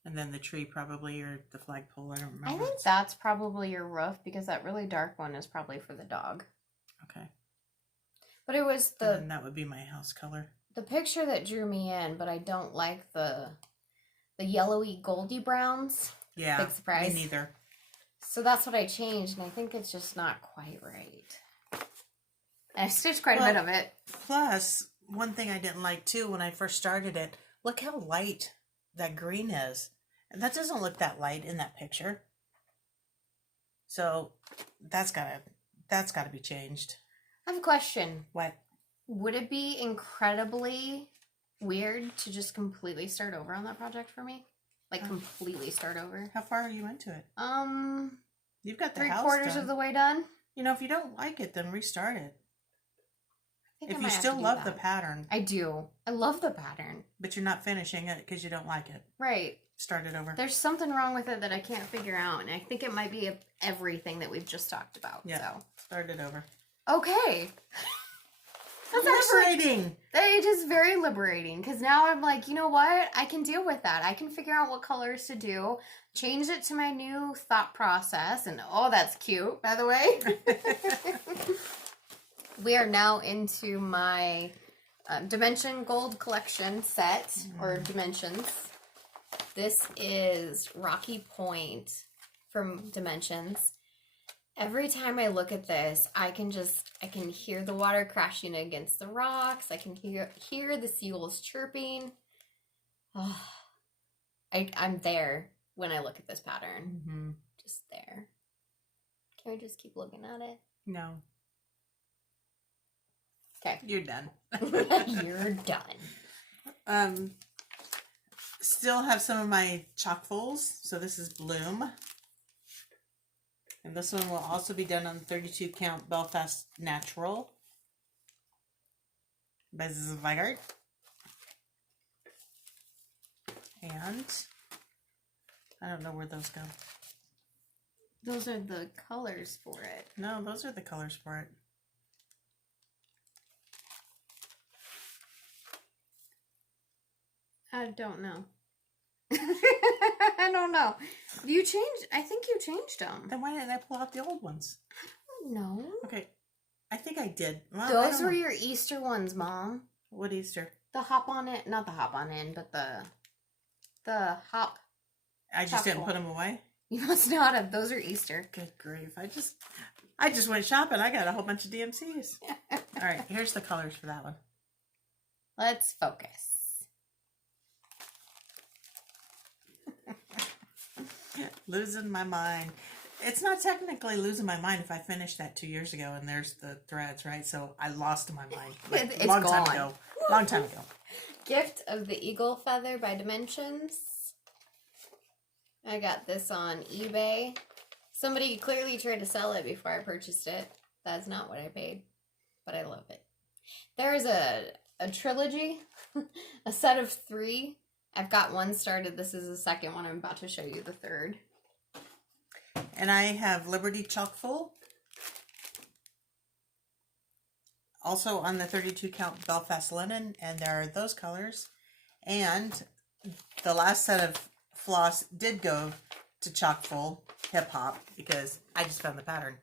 And then the tree probably, or the flagpole, I don't I remember. think that's probably your roof, because that really dark one is probably for the dog. Okay. But it was And then that would be my house color. the picture that drew me in, but I don't like the yellowy goldy browns. Yeah, Big surprise. me neither. So that's what I changed, and I think it's just not quite right. And I stitched quite a bit of it. Plus, one thing I didn't like too when I first started it, look how light that green is. And that doesn't look that light in that picture. So that's gotta be changed. I have a question. What? Would it be incredibly weird to just completely start over on that project for me? Like completely start over? How far are you into it? You've got the 3/4 house done. of the way done. You know, if you don't like it, then restart it. I think I If might you have still to do love the that. pattern, I do. I love the pattern. but you're not finishing it because you don't like it, Right. start it over. There's something wrong with it that I can't figure out, and I think it might be everything that we've just talked about. Yeah, start it over. So okay. That's actually, Liberating. it is very liberating, because now I'm like, you know what? I can deal with that. I can figure out what colors to do, change it to my new thought process, and oh, that's cute, by the way. We are now into my Dimension Gold Collection set, or Dimensions. This is Rocky Point from Dimensions. Every time I look at this, I can hear the water crashing against the rocks. I can hear the seagulls chirping. Oh, I'm there when I look at this pattern. Just there. Can we just keep looking at it? No. Okay. You're done. You're done. Still have some of my chalkfuls. So this is Bloom. And this one will also be done on 32 count Belfast Natural by Zweigart. And I don't know where those go. Those are the colors for it. No, those are the colors for it. I don't know. I don't know. You changed, I think you changed them. Then why didn't I pull out the old ones? No. Okay. I think I did. Well, Those were your Easter ones, Mom. What Easter? The hop on it, not the hop on in, but the hop. I just didn't put them away? You must not have. Those are Easter. Good grief. I just went shopping. I got a whole bunch of DMCs. All right, here's the colors for that one. Let's focus. Losing my mind. It's not technically losing my mind if I finished that 2 years ago and there's the threads, right? So I lost my mind. Like, It's long gone. time ago. Long time ago. Gift of the Eagle Feather by Dimensions. I got this on eBay. Somebody clearly tried to sell it before I purchased it. That's not what I paid, but I love it. There's a trilogy, a set of 3. I've got one started. This is the second one. I'm about to show you the third. And I have Liberty Chock Full. Also on the 32 count Belfast Linen, and there are those colors. And the last set of floss did go to Chock Full Hip Hop because I just found the pattern.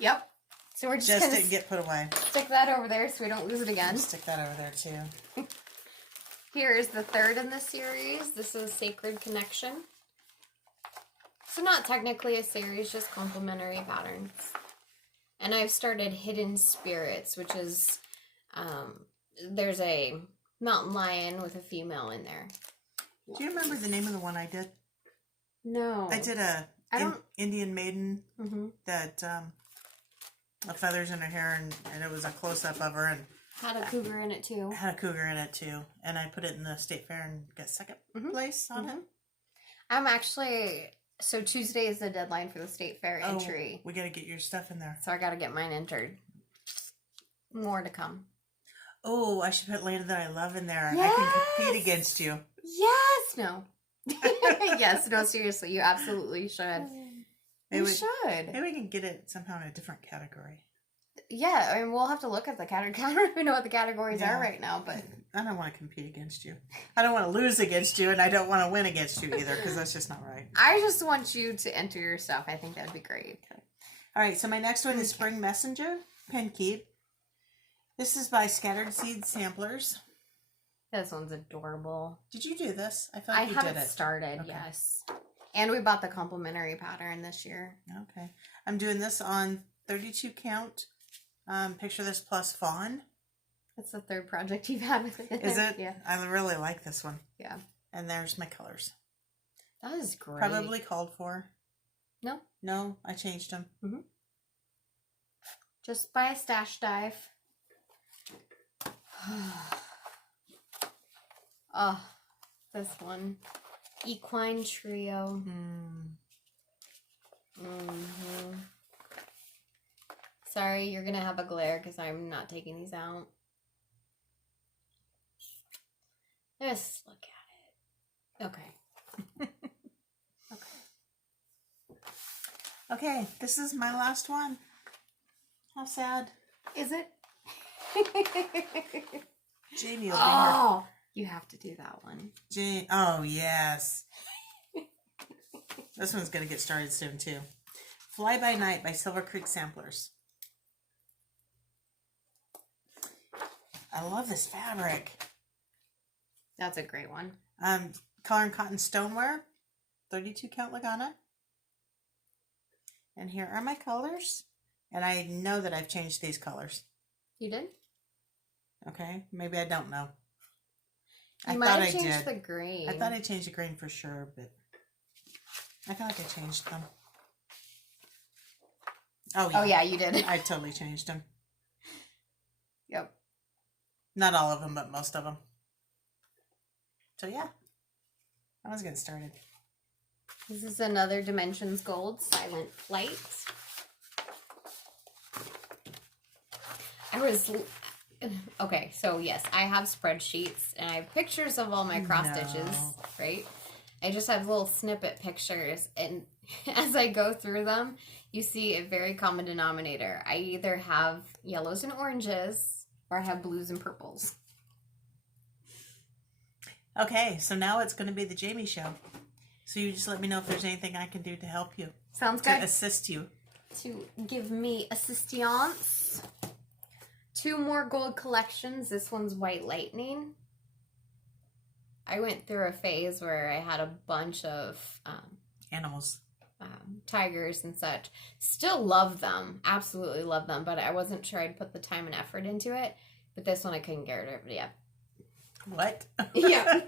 Yep. So we're just gonna didn't get put away. stick that over there so we don't lose it again. Stick that over there too. Here is the third in the series. This is Sacred Connection. So not technically a series, just complementary patterns. And I've started Hidden Spirits, which is, there's a mountain lion with a female in there. Do you remember the name of the one I did? No. I did Indian maiden that feathers in her hair, and it was a close-up of her, and had a cougar in it too. Had a cougar in it too, and I put it in the state fair and got second place on it. I'm actually, so Tuesday is the deadline for the state fair entry. We gotta get your stuff in there. So I gotta get mine entered. More to come. Oh, I should put Land That I Love in there. Yes! I can compete against you. Yes! No. Yes, no, seriously, you absolutely should. You should. Maybe we can get it somehow in a different category. Yeah, I mean, we'll have to look at the category. I don't even know what the categories are right now, but... I don't want to compete against you. I don't want to lose against you, and I don't want to win against you either, because that's just not right. I just want you to enter your stuff. I think that would be great. Okay. All right, so my next one is Spring Messenger, Pen Keep. This is by Scattered Seed Samplers. This one's adorable. Did you do this? I thought you did it. I haven't started, yes. And we bought the complimentary pattern this year. Okay. I'm doing this on 32 count. Picture This plus Fawn. That's the third project you've had with it. Is it? Yeah. I really like this one. Yeah. And there's my colors. That is great. Probably called for. No. No, I changed them. Mm-hmm. Just by a stash dive. Oh, this one. Equine Trio. Sorry, you're going to have a glare because I'm not taking these out. Just look at it. Okay. Okay, this is my last one. How sad. Is it? Jamie will be Oh, you have to do that one. Oh, yes. This one's going to get started soon, too. Fly by Night by Silver Creek Samplers. I love this fabric. That's a great one. Color and Cotton Stoneware, 32 count Lagana. And here are my colors. And I know that I've changed these colors. You did? Okay, maybe I don't know. You might have changed the green. I thought I changed the green for sure, but I feel like I changed them. Oh, yeah. Oh, yeah, you did. I totally changed them. Yep. Not all of them, but most of them. So, yeah. I was getting started. This is another Dimensions Gold Silent Flight. Okay, so yes, I have spreadsheets and I have pictures of all my cross stitches, right? I just have little snippet pictures, and as I go through them, you see a very common denominator. I either have yellows and oranges, or I have blues and purples. Okay, so now it's going to be the Jamie show. So you just let me know if there's anything I can do to help you. Sounds to good. assist you. To give me assistance. 2 more gold collections. This one's White Lightning. I went through a phase where I had a bunch of Animals. tigers and such. Still love them. Absolutely love them. But I wasn't sure I'd put the time and effort into it. But this one I couldn't get rid of yet. What? Yeah.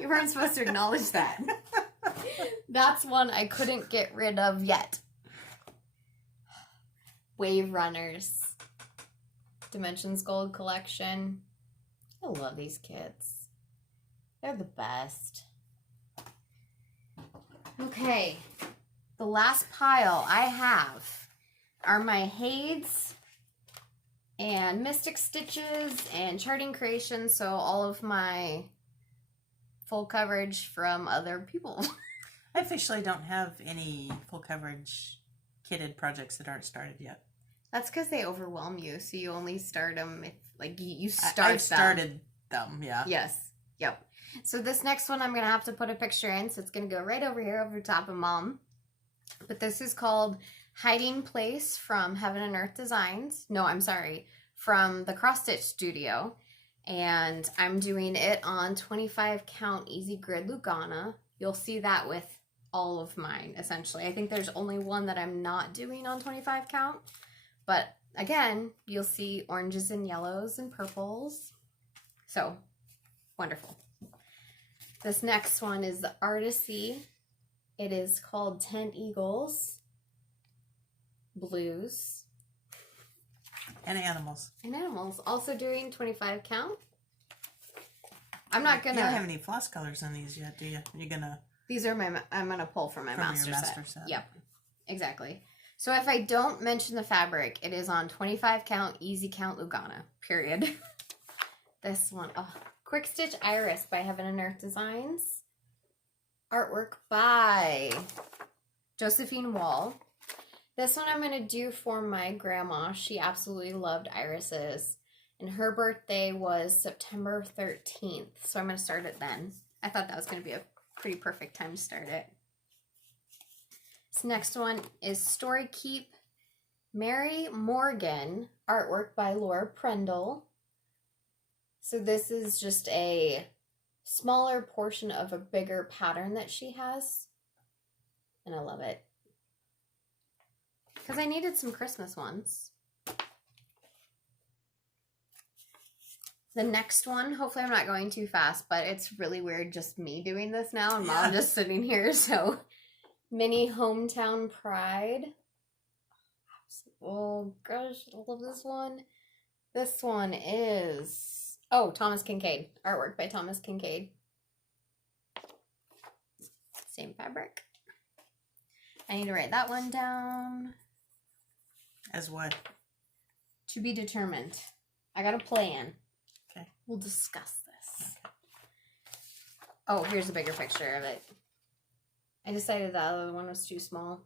You weren't supposed to acknowledge that. That's one I couldn't get rid of yet. Wave Runners. Dimensions Gold Collection. I love these kids. They're the best. Okay. The last pile I have are my Hades and Mystic Stitches and Charting Creations, so all of my full coverage from other people. I officially don't have any full coverage kitted projects that aren't started yet. That's because they overwhelm you, so you only start them if, like, you start I've started them, yeah. Yes. Yep. So this next one I'm going to have to put a picture in, so it's going to go right over here over top of Mom. But this is called Hiding Place from Heaven and Earth Designs. No, I'm sorry. From the Cross Stitch Studio. And I'm doing it on 25 count Easy Grid Lugana. You'll see that with all of mine, essentially. I think there's only one that I'm not doing on 25 count. But again, you'll see oranges and yellows and purples. So, wonderful. This next one is the Artisy. It is called 10 Eagles. Blues. And animals. And animals. Also doing 25 count. I'm not gonna... You don't have any floss colors on these yet, do you? You're gonna... These are my... I'm gonna pull from my master set. Yep. Exactly. So if I don't mention the fabric, it is on 25 count, easy count Lugana. Period. This one. Oh, Quick Stitch Iris by Heaven and Earth Designs. Artwork by Josephine Wall. This one I'm going to do for my grandma. She absolutely loved irises. And her birthday was September 13th. So I'm going to start it then. I thought that was going to be a pretty perfect time to start it. This next one is Story Keep Mary Morgan. Artwork by Laura Prendle. So this is just a smaller portion of a bigger pattern that she has. And I love it. Because I needed some Christmas ones. The next one, hopefully I'm not going too fast, but it's really weird just me doing this now and Mom just sitting here. So, Mini Hometown Pride. Oh gosh, I love this one. This one is, oh, Thomas Kincaid. Artwork by Thomas Kincaid. Same fabric. I need to write that one down. As what? To be determined. I got a plan. Okay. We'll discuss this. Okay. Oh, here's a bigger picture of it. I decided the other one was too small.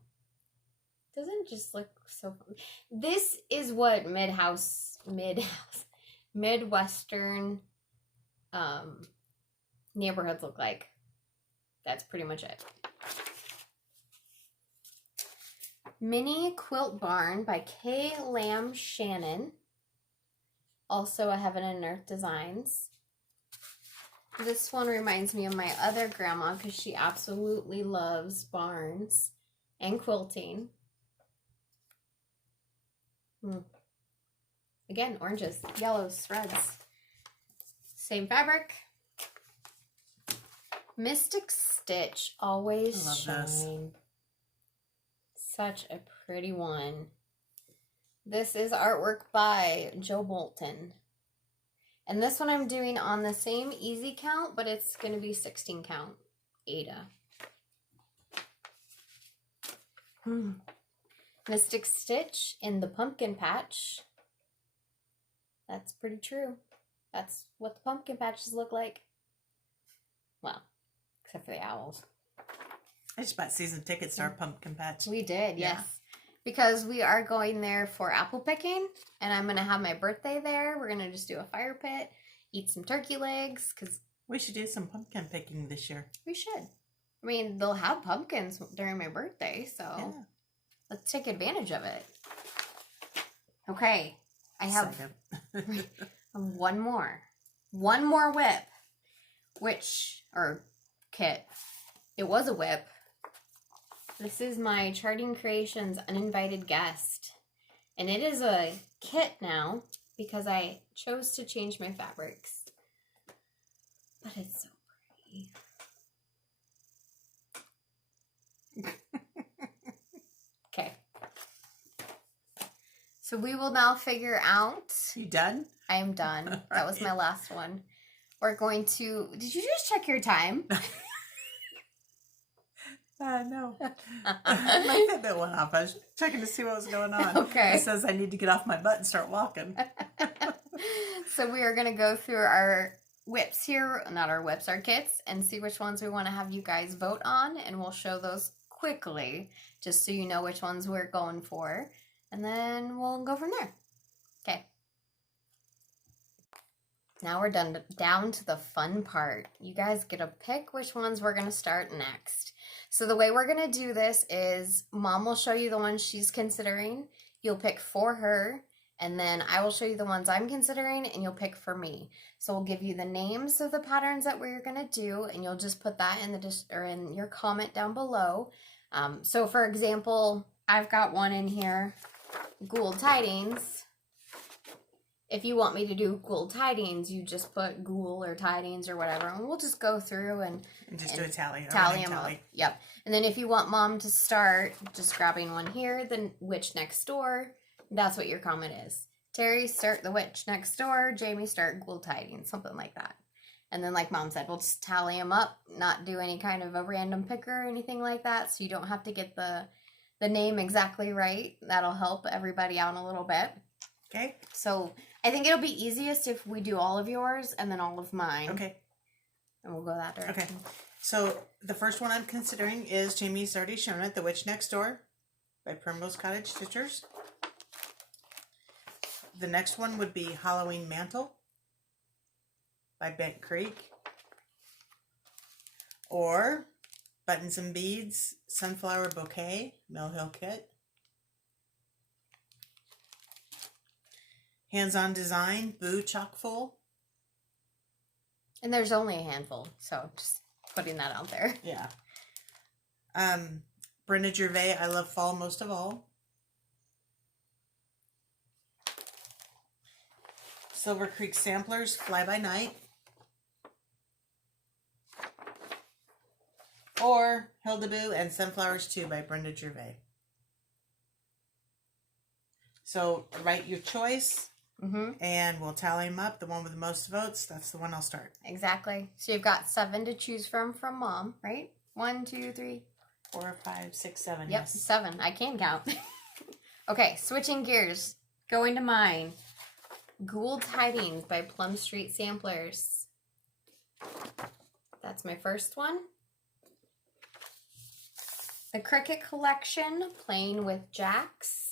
Doesn't just look so fun. This is what Midwestern neighborhoods look like. That's pretty much it. Mini Quilt Barn by Kay Lamb Shannon. Also a Heaven and Earth Designs. This one reminds me of my other grandma because she absolutely loves barns and quilting. Again, oranges, yellows, reds. Same fabric. Mystic Stitch, Always Shine. Such a pretty one. This is artwork by Joe Bolton. And this one I'm doing on the same easy count, but it's going to be 16 count. Ada. Mystic Stitch in the Pumpkin Patch. That's pretty true. That's what the pumpkin patches look like. Well, except for the owls. I just bought season tickets to our pumpkin patch. We did, yes. Because we are going there for apple picking, and I'm going to have my birthday there. We're going to just do a fire pit, eat some turkey legs, because we should do some pumpkin picking this year. we should. I mean, they'll have pumpkins during my birthday, so Yeah. let's take advantage of it. Okay, I have one more whip, or kit. It was a whip. This is my Charting Creations Uninvited Guest, and it is a kit now because I chose to change my fabrics. But it's so pretty. Okay. So we will now figure out. You done? I am done. That was my last one. We're going to. Did you just check your time? No. My Fitbit went off. I was checking to see what was going on. Okay. It says I need to get off my butt and start walking. So we are going to go through our whips here, not our whips, our kits, and see which ones we want to have you guys vote on, and we'll show those quickly, just so you know which ones we're going for, and then we'll go from there. Okay. Now we're down to the fun part. You guys get to pick which ones we're going to start next. So the way we're going to do this is Mom will show you the ones she's considering. You'll pick for her, and then I will show you the ones I'm considering, and you'll pick for me. So we'll give you the names of the patterns that we're going to do, and you'll just put that in in your comment down below. So for example, I've got one in here, Gould Tidings. If you want me to do Gould Tidings, you just put Gould or Tidings or whatever, and we'll just go through and just do a tally. Tally them up. Yep. And then if you want Mom to start just grabbing one here, then Witch Next Door, that's what your comment is. Terry, start the Witch Next Door. Jamie, start Gould Tidings, something like that. And then like Mom said, we'll just tally them up, not do any kind of a random picker or anything like that, so you don't have to get the name exactly right. That'll help everybody out a little bit. Okay. So I think it'll be easiest if we do all of yours and then all of mine. Okay. And we'll go that direction. Okay. So the first one I'm considering is Jamie's already shown it, The Witch Next Door by Primrose Cottage Stitchers. The next one would be Halloween Mantle by Bent Creek. Or Buttons and Beads, Sunflower Bouquet, Mill Hill Kit. Hands-on Design, Boo Chockfull. And there's only a handful, so just putting that out there. Yeah. Brenda Gervais, I Love Fall Most of All. Silver Creek Samplers, Fly by Night. Or Hilda Boo and Sunflowers 2 by Brenda Gervais. So write your choice. And we'll tally them up. The one with the most votes, that's the one I'll start. Exactly. So you've got 7 to choose from Mom, right? 1, 2, 3, 4, 5, 6, 7. Yep, Yes. 7. I can count. Okay, switching gears. Going to mine. Gould Tidings by Plum Street Samplers. That's my first one. The Cricket Collection, Playing with Jacks.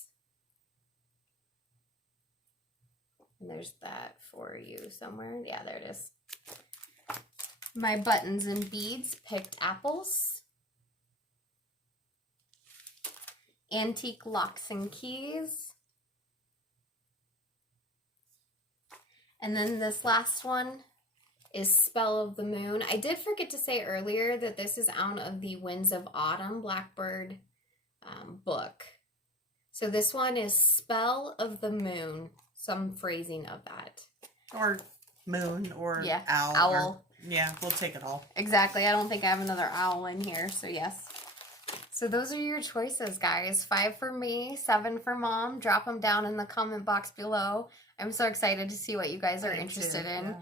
And there's that for you somewhere. Yeah, there it is. My Buttons and Beads, Picked Apples. Antique Locks and Keys. And then this last one is Spell of the Moon. I did forget to say earlier that this is out of the Winds of Autumn Blackbird book. So this one is Spell of the Moon. Some phrasing of that. Or moon or owl. Owl. Yeah, we'll take it all. Exactly. I don't think I have another owl in here, so yes. So those are your choices, guys. 5 for me, 7 for Mom. Drop them down in the comment box below. I'm so excited to see what you guys are interested in. Yeah.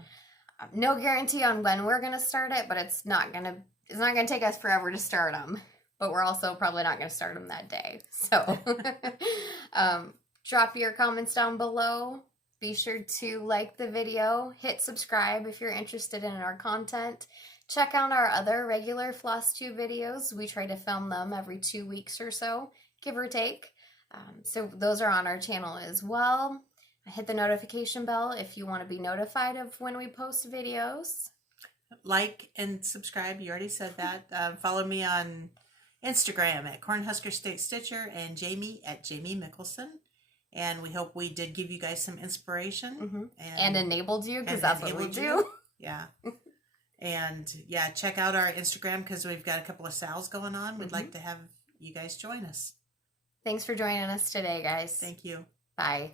No guarantee on when we're going to start it, but it's not going to take us forever to start them. But we're also probably not going to start them that day. So drop your comments down below. Be sure to like the video. Hit subscribe if you're interested in our content. Check out our other regular Flosstube videos. We try to film them every 2 weeks or so, give or take. So those are on our channel as well. Hit the notification bell if you want to be notified of when we post videos. Like and subscribe. You already said that. Follow me on Instagram at Cornhusker State Stitcher and Jamie at Jamie Mickelson. And we hope we did give you guys some inspiration. And enabled you, because that's what we do. Yeah. And yeah, check out our Instagram because we've got a couple of sales going on. We'd like to have you guys join us. Thanks for joining us today, guys. Thank you. Bye.